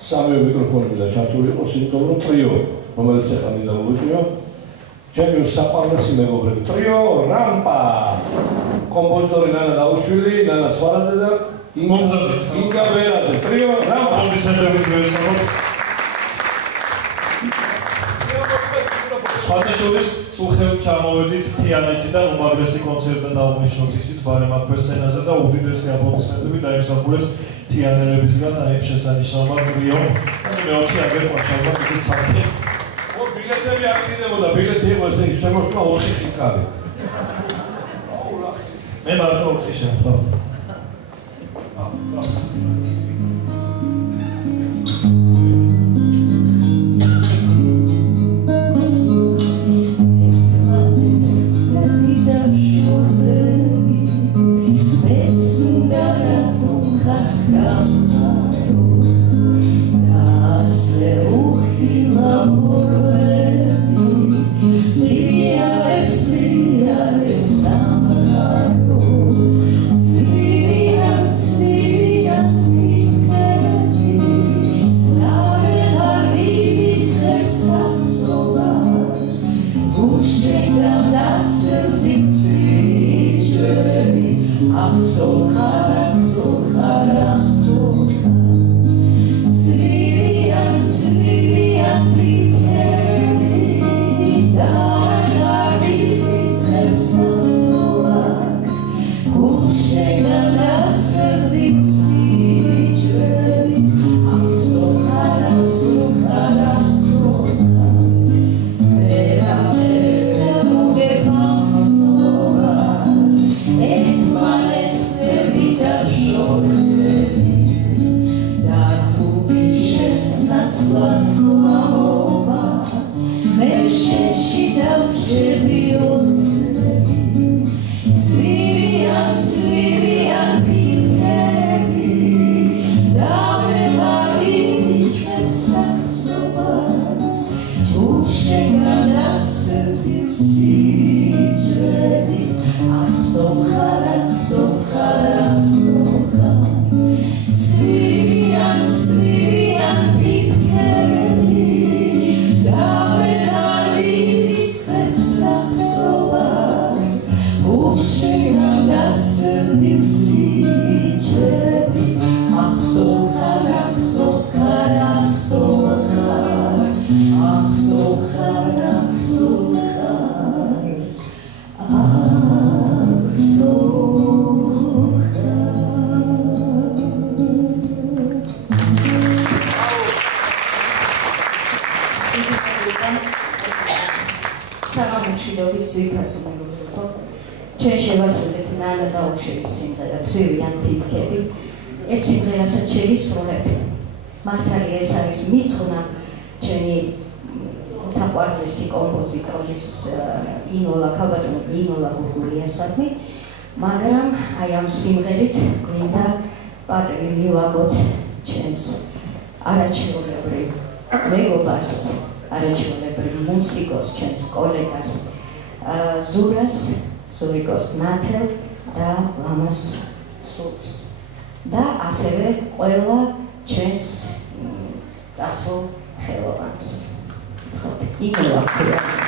სამივე მიკროფონები და ჩართული იყო სიმდომრო ტრიო, რომელიც ახლა მინდა მოვიწვიო. ჩემი საყვარლესი მეგობრები, ტრიო რამპა. კომპოზიტორი ნანა დაუშვილი, ნანა სვარაძე და ინგა ვერაძე. ტრიო რამპა. აუდიციები გვესწავლოთ. სხვადასხვის წუხევ ჩამოვედით თიანეთი და უმაღლესი კონცერტი დაუნიშნოთ ისიც ბარემ აქვე სცენაზე და უდიდესი აპლოდისმენტები დაიმსახურეს თიანელებისგან აი შესანიშნავად ტრიო. ანუ მეოთხე აგერ პაშალმა კიდე საფრთხეს. ბილეთები არ კიდებოდა, ბილეთი იყო ესე შემოსვლა 4 ხიკარი. მე მარტო 4 შემოსვლა. Shake on that 76 საგამომშვიდობის ძვირფასი მეგობრებო, ჩვენ შევასრულეთ ნანა დაუშევის სიმღერა „ცივი ან ფიფქები“. ერთ სიმღერასაც შევისრულებთ. მართალია ეს არის მიძღვნა ჩვენი საყვარლესი კომპოზიტორის ქალბატონი ინოლა გურგულიასადმი, მაგრამ აი ამ სიმღერით გვინდა პატივი მივაგოთ ჩვენს არაჩვეულებრივ მეგობარს, არაჩვეულებრივ მუსიკოს, ჩვენს კოლეგას ზურიკოს ნათელ და ლამას სულს და ასევე ყველა ჩვენს წასულ ხელოვანს. ინოლა გურგულიას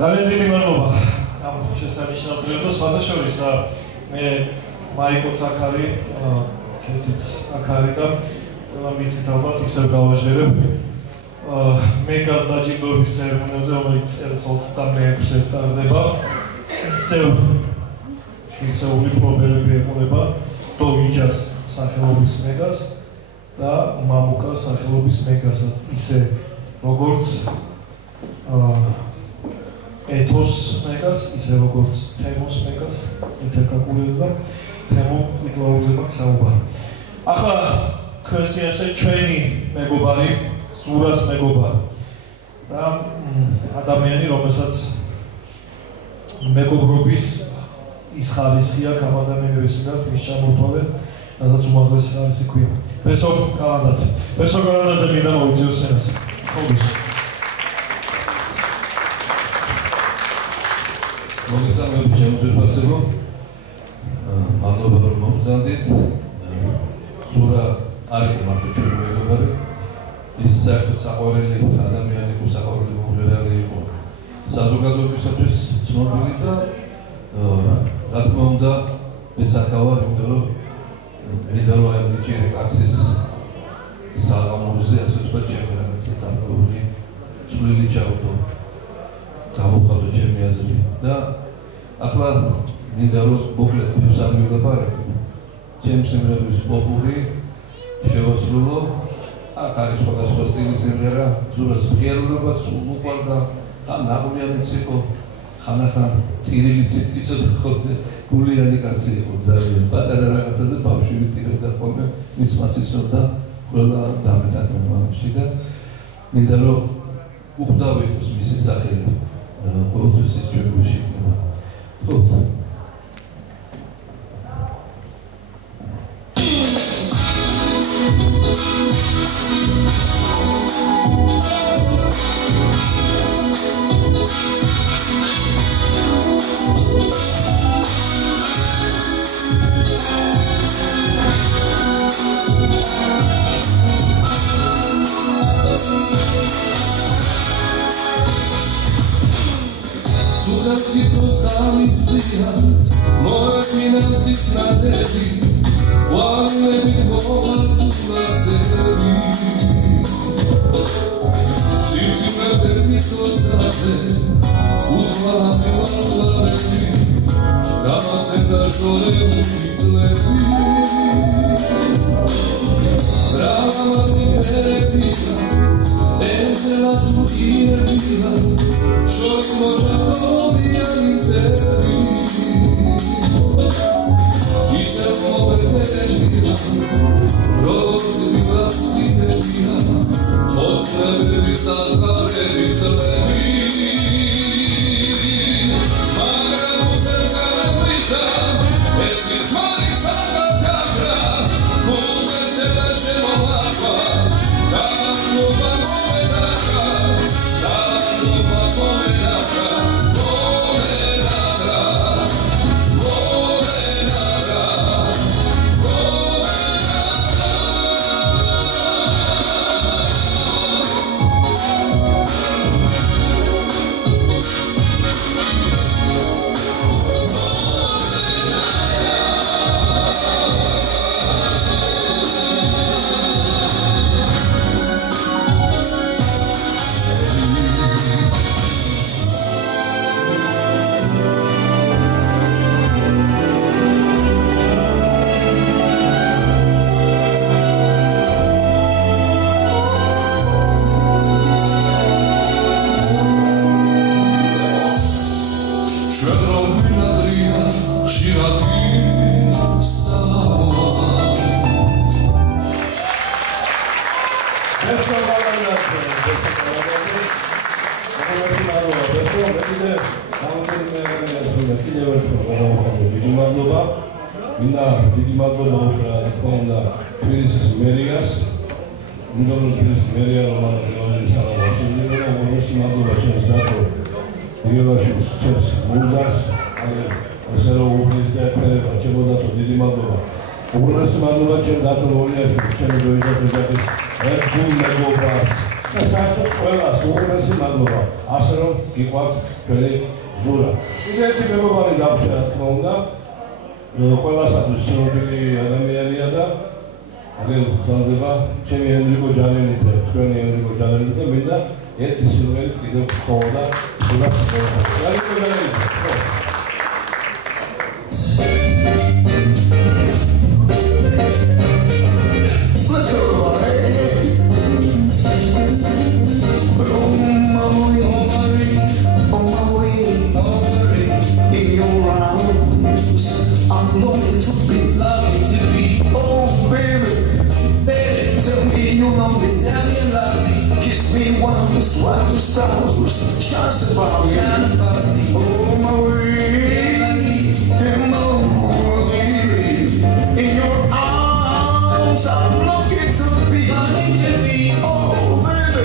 ძალიან დიდი მადლობა ამ შესანიშნავ დღეს სხვადასხვა მე მაიკო ცაკარი კეთიც აკარი და ყველა მიცით ალბათ ისევ გავაჟღერებ მეგას დაჯილდოების ცერემონიაზე რომელიც წელს 26-ზე ტარდება ისეული პრობლემები ეყოლება დოიჯას სახელობის მეგას და მამუკას სახელობის მეგასაც ისე როგორც ეთოს მეგას, ისე როგორც თემოს მეგას, ეთერკაკულეს და თემო ციკლაურზე მაქვს საუბარი. ახლა თქვენს ისე ჩვენი მეგობარი, ზურას მეგობარი. და ადამიანი, რომელსაც მეგობრობის ის ხარისხი აქვს ამ ადამიანების მიმართ, მის ჩამოთვალე, რასაც უმაღლესი ხარისხი ქვია. ბესო კალანდაძე. ბესო კალანდაძე მინდა მოვიძიოს ენას. ხობის. მოგესალმებით ჩემო ძვირფასებო. მადლობა რომ მოგზანდით. ზურა არ იყო მარტო ჩვენი მეგობარი. ის საერთოდ საყვარელი ადამიანი, საყვარელი მომღერალი იყო საზოგადოებისათვის ცნობილი და რა თქმა უნდა მეც ახავარ, იმიტომ რომ მინდა რომ აი ნიჭიერი კაცის საღამოზე ასე ვთქვათ ჩემი რაღაცა დამკვირვებელი წვლილი ჩავდო გამოხატო ჩემი აზრი და ახლა მინდა რომ მოკლედ ფერს არ მივлабარაკო ჩემს სიმღერების პოპური შევასრულო აქ არის სხვადასხვა სტილის სიმღერა ზურას მხიარულობაც უყვარდა ხან ნაღმიანიც იყო ხანახან ტირილიც იცოდა ხოლმე გულიანი კაცი იყო ძალიან პატარა რაღაცაზე ბავშვი ვიტირებდა ხოლმე მის მას იცნობდა ყველა დამეტანა მამაში და მინდა რომ უკვდავი იყოს მისი სახელი ყოველთვის ის ჩვენ გულში იქნება ხო I'm looking to be, oh baby, baby. you love me, tell me you love me. Kiss me once, wipe the stars, shine above me. Oh, Marie, in your arms, I'm longing to be. Oh, baby,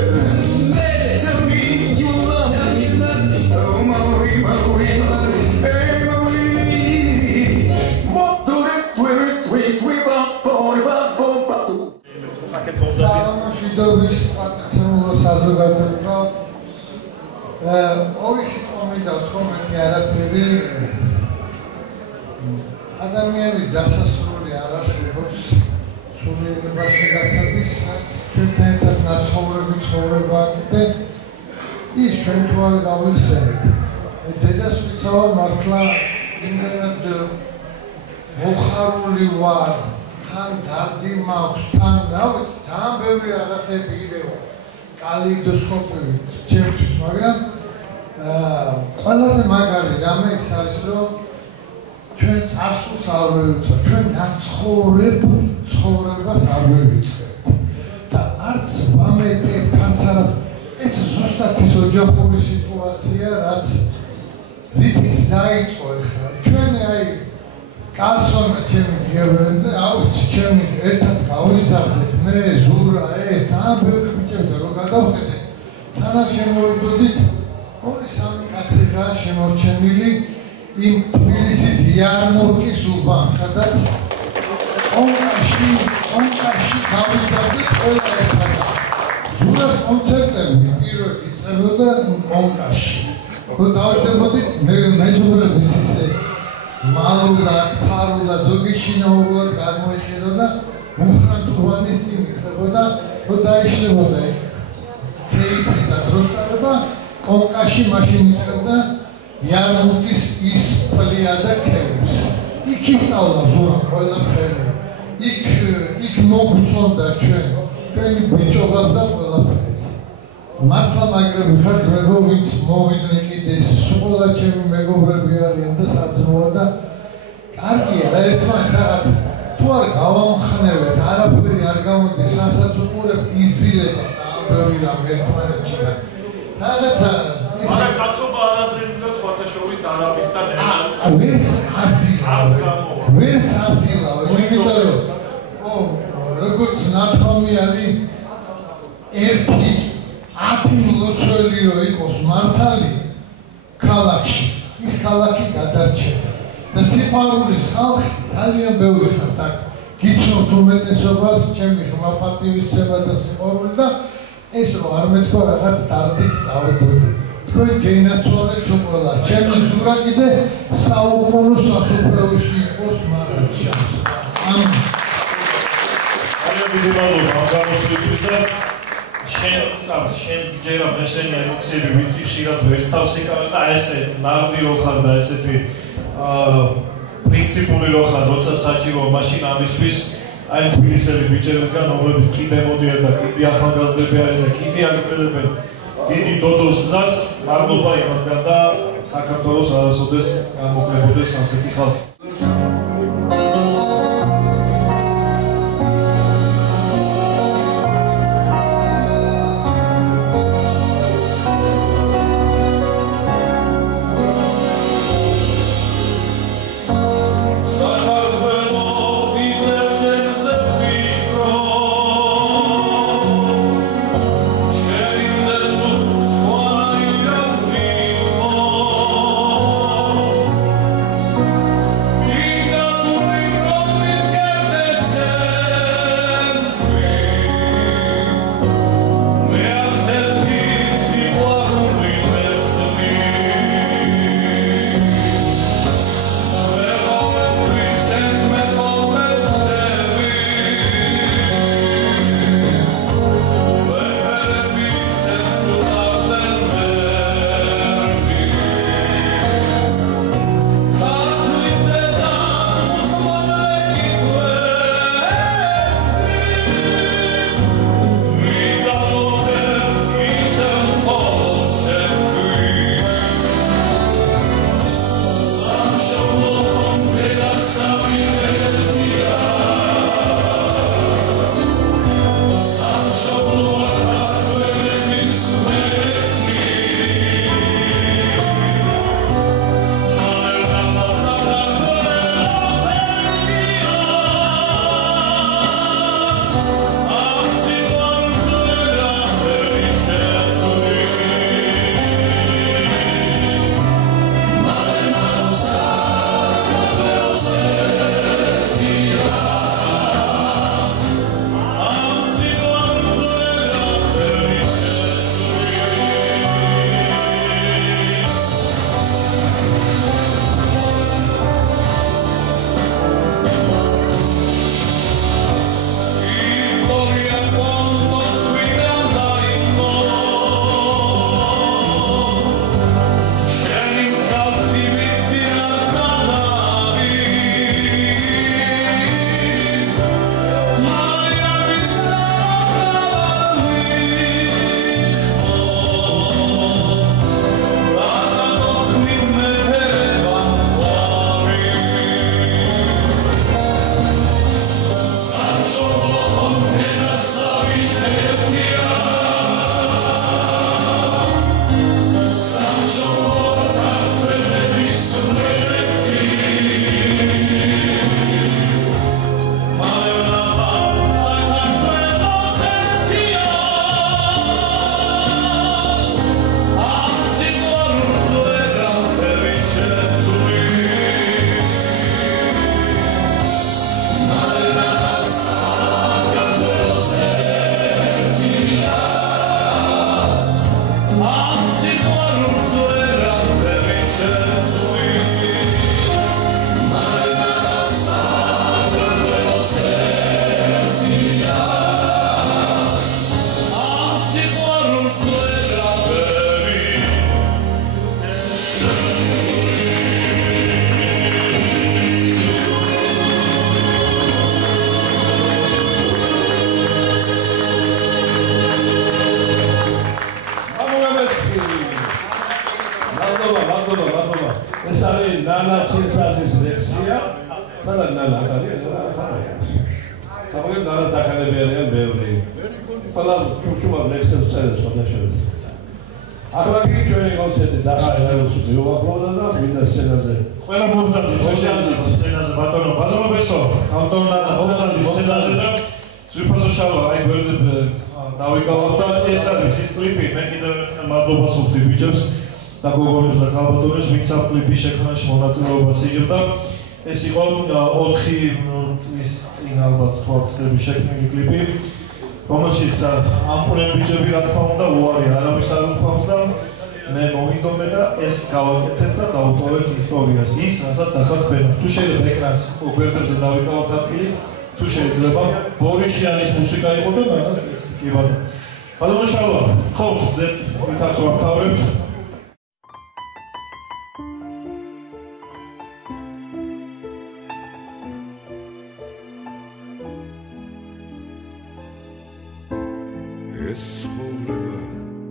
tell me you love me. Oh, Marie, Marie, hey, Marie. What do they Salamashidobis atcemlo საზოგადოება ორი სიტყვა მინდა ვთქვა მეთქი არაფერი ადამიანის დასასრული არ არსებობს სულიერებაში გაცადის ჩვენთან ერთად ნაცხოვრები ცხოვრება აქეთ ის ჩვენ თუ არ გავიხსენებთ დედას ვიცავ მართლა იმდენად მოხარული ვარ თან დარდი მაქვს თან რა ვიცი თან ბევრი რაღაცები იგივე კალეიდოსკოპი ჩემთვის მაგრამ ყველაზე მაგარი რამე ის არის რომ ჩვენ წარსულს არ ვევიცავ ჩვენ ცხოვრებას არ ვევიწყებთ და არც ვამეტებთ არც არა ეს ზუსტად ის ოჯახური სიტუაცია რაც რითიც დაიწყო ეხლა ჩვენ აი Carson, ჩემი გიაბენზე, ავიც, ჩემი ერთად გავიზარდეთ, მე, ზურა, თან ბევრი ბიჭებთან რომ გადავხედეთ, სანამ შემოვიდოდით, 2-3 კაციღაა შემორჩენილი იმ თბილისის იარმორკის უბანს, სადაც ონკაში გავიზარდეთ ყველა ერთად. ზურას კონცერტები პირველი იწყებოდა ონკაში. რომ დავждებოდით მეჯობრების ისე მალულა, თარულა, ზოგი შინაურულად გამოიხედოდა, მუხრანტუბანის წინ იწებოდა, რომ დაიშლებოდა კეიფი და დროშკარება, კონკაში მაშინ იწებდა იარმურკის ის პლიადა კეიფს. იქ ისწავლა ზურა ყველაფერი. იქ მოგწონდა ჩვენი ბიჭობას და ყველაფერს. მართლა მაგრები ხართ მეგო ვინც მოვიძნე კიდეს სულ ჩემი მეგობრები არიან და საძმოა და კარგია რა ერთმანეთს რაღაც თუ არ გავამხნევეთ არაფერი არ გამოდის რასაც უყურებ იზილება და ბევრი რამ ერთმანეთში და რაღაცა მაგრამ კაცობა არაზრდა სხვათა შორის არაბისთან ესა ვერც ასილა იმიტომ რომ როგორც ნათქვამი არის ერთი 10 ლოცველი რო იყოს მართალი ქალაქში ის ქალაქი გადარჩება და სიყვარულის ხალხი ძალიან ბევრი ხართ აქ გიცნობთ უმეტესობას ჩემი ხმაპატივისცემა და სიყვარული და ეს რო არ მეთქვა რაღაც დარდით წავედოდი თქვენ გენაცვალეთ ყველა ჩემი ზურა კიდე საუკუნო სასופველოში იყოს მარადში ამინ ძალიან დიდი მადლობა ამ გამოსვლისთვის და შენს გწავს, შენს გჯერა მე შენი ემოციები ვიცი ხშირად ვერც თავს იკავებს და ესე ნარდი რო ხარ და ესეთი პრინციპული რო ხარ, როცა საჭიროა მაშინ ამისთვის აი თბილისელი ბიჭებისგან რომლებიც კიდე მოდიან და კიდე ახალგაზრდები არიან და კიდე აგრძელებენ დიდი დოდოს გზას, მადლობა იმათგან და საქართველოს არასოდეს გამოკლებოდეს ასეთი ხალხი. მეგობრები არიან ბევრი. ყველა ჩუმჩუმად ლექსებს წერებს სხვადასხვა. ახლა კი ჩვენი კონცერტი დასაწყისს მიუახლოვდა და მინდა სცენაზე. ყველა მომზადდით სცენაზე ბატონო ბესო, ავტონანა მომზადდით სცენაზე და სვიფასო შალვა აი გვერდები დავიკავავ და ეს არის ის კლიპი, მე კიდევ ერთხელ მადლობას ვუხდი ბიჭებს და გოგონებს და ქალბატონებს, ვინც ამ კლიპის შექმნაში მონაწილეობას იღებდა. ეს იყო 4 წლის წინ ალბათ თვალწლების შექმნილი კლიპი, რომელშიც ამპულენ ბიჭები რა თქმა უნდა უარი არავის არ უყვავს და მე მოვიდომე და ეს გავაკეთებ და დავუტოვებ ისტორიას, ის რასაც ახლა თქვენ. თუ შეიძლება ეკრანს გვერდებზე დავიკავოთ ადგილი, თუ შეიძლება ბორიშიანის მუსიკა იყო და მაგას ტექსტი კი ბატონო. ბატონო შალვა, ხო, ზეთ ვითაც ვამთავრებთ. ეს ცხოვრება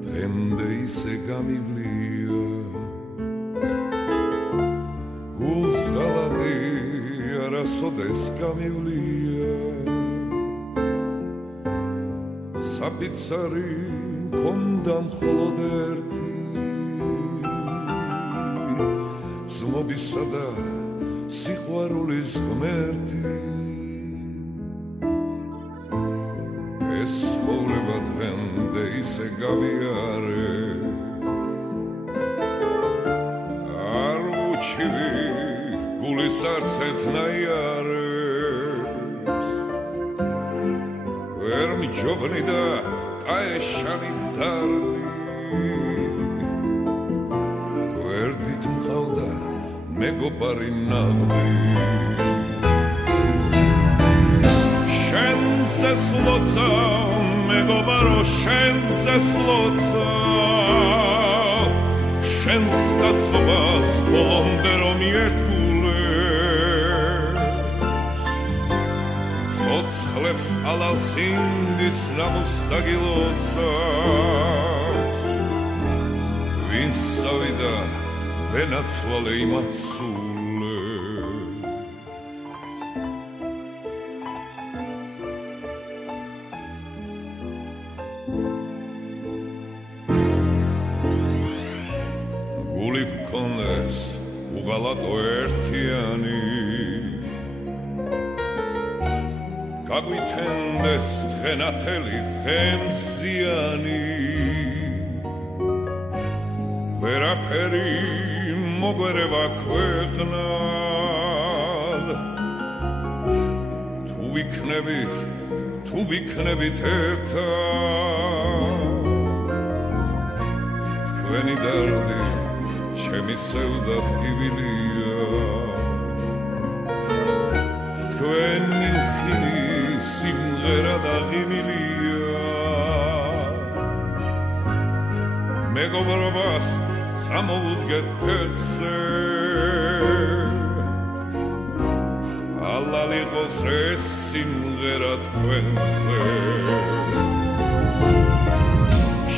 დღემდე ისე გამივლია გულს ღალატი არასოდეს გამივლია საფიცარი მქონდა მხოლოდ ერთი ცნობისა და სიყვარულის ღმერთი ეს ცხოვრება დღემდე ისე გავიარე არ უჩივი გულის არც ერთნაირებს ვერ მიჯობნი და კაეშანი დარდი გვერდით მყავდა მეგობარი ნაღდი შენს ლოცა მეგობარო შენს ლოცა შენს კაცობას ბოლომდე რომ ერთგულებს ცოცხლებს ალალს ინდის ნამუს დაგილოცავთ ვინც წავიდა ვენაცვალე იმაცულე უღალატო ერთიანი გაგვითენდეს დღენათელი დღემზიანი ვერაფერი მოგვერევა ქვეყნად თუ ვიქნებით ერთად თქვენი დარდი ჩემი სევდად გივილია თქვენი ხილი სიმღერა და ღიმილია მეგობრობას წამოვუდგეთ ფეხზე ალალ იყოს ეს სიმღერა თქვენზე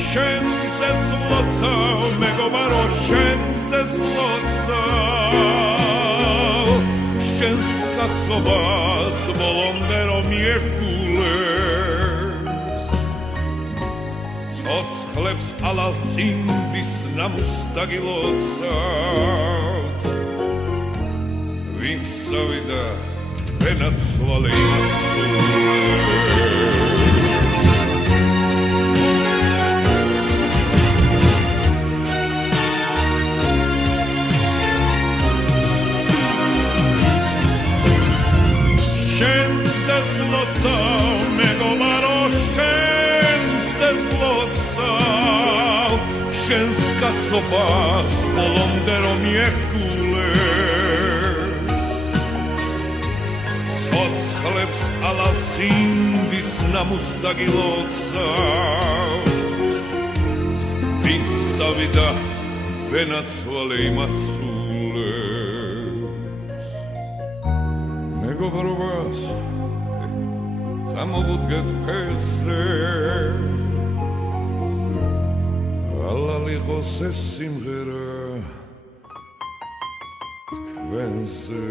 შენს ეს ლოცა მეგობარო შენს ეს ლოცა შენს კაცობას ბოლომდე რომ ერთგულებს ცოცხლებს ალალ სინდის ნამუს დაგილოცავთ ვინც წავიდა ვენაცვალე იმაცულებს შენს ლოცა მეგობარო შენს ლოცა შენს კაცობას ბოლომდე რომ ერთგულებს ცოცხლებს ალალ სინდის ნამუს დაგილოცავთ ვინც წავიდა ვენაცვალე იმაცულებს მეგობრობას წამოვუდგეთ ფეხზე ალალ იყოს ეს სიმღერა თქვენზე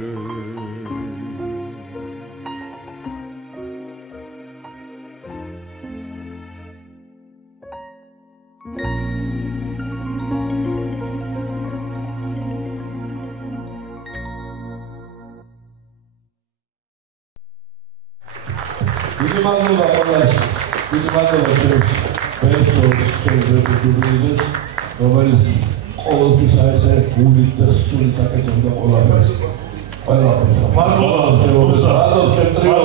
დიდი მადლობა ყველას. დიდი მადლობა ჩვენს პერსონალს, ჩვენს ჯუბილეებს, რომელიც ყოველთვის ასე გულით და სულით აკეთებდა ყველაფერს. ყველაფერს. მადლობა, მადლობა ჩვენ ტრიო.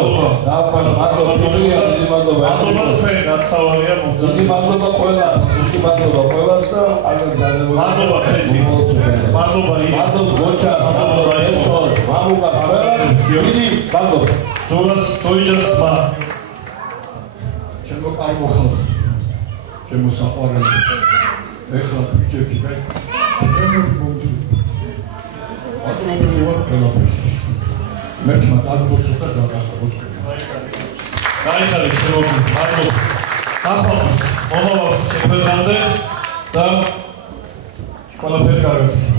მადლობა ფიბრია, დიდი მადლობა. მადლობა თქვენ ნაცვალია მოგზაურობთ. დიდი მადლობა ყველას, დიდი მადლობა ყველას და აღარ ძალებო. მადლობა ფეთი. მადლობა ი. მადლობა გოჩა, მადლობა ერთოდ. მამუგა ყველას. დიდი მადლობა. ზურას თოიჯას მა. ჩემო კარგო ხალხო. ჩემო საყვარელი. ეხლა ბიჭები მე ჩემო მომდი. აკრობილი ვარ ყველაფერს. მე მაგალითად და გადახაროთ. გაიხარეთ ჩემო მადლობა. ახლა მომავალ შეფერდამდე და ყველაფერი კარგად.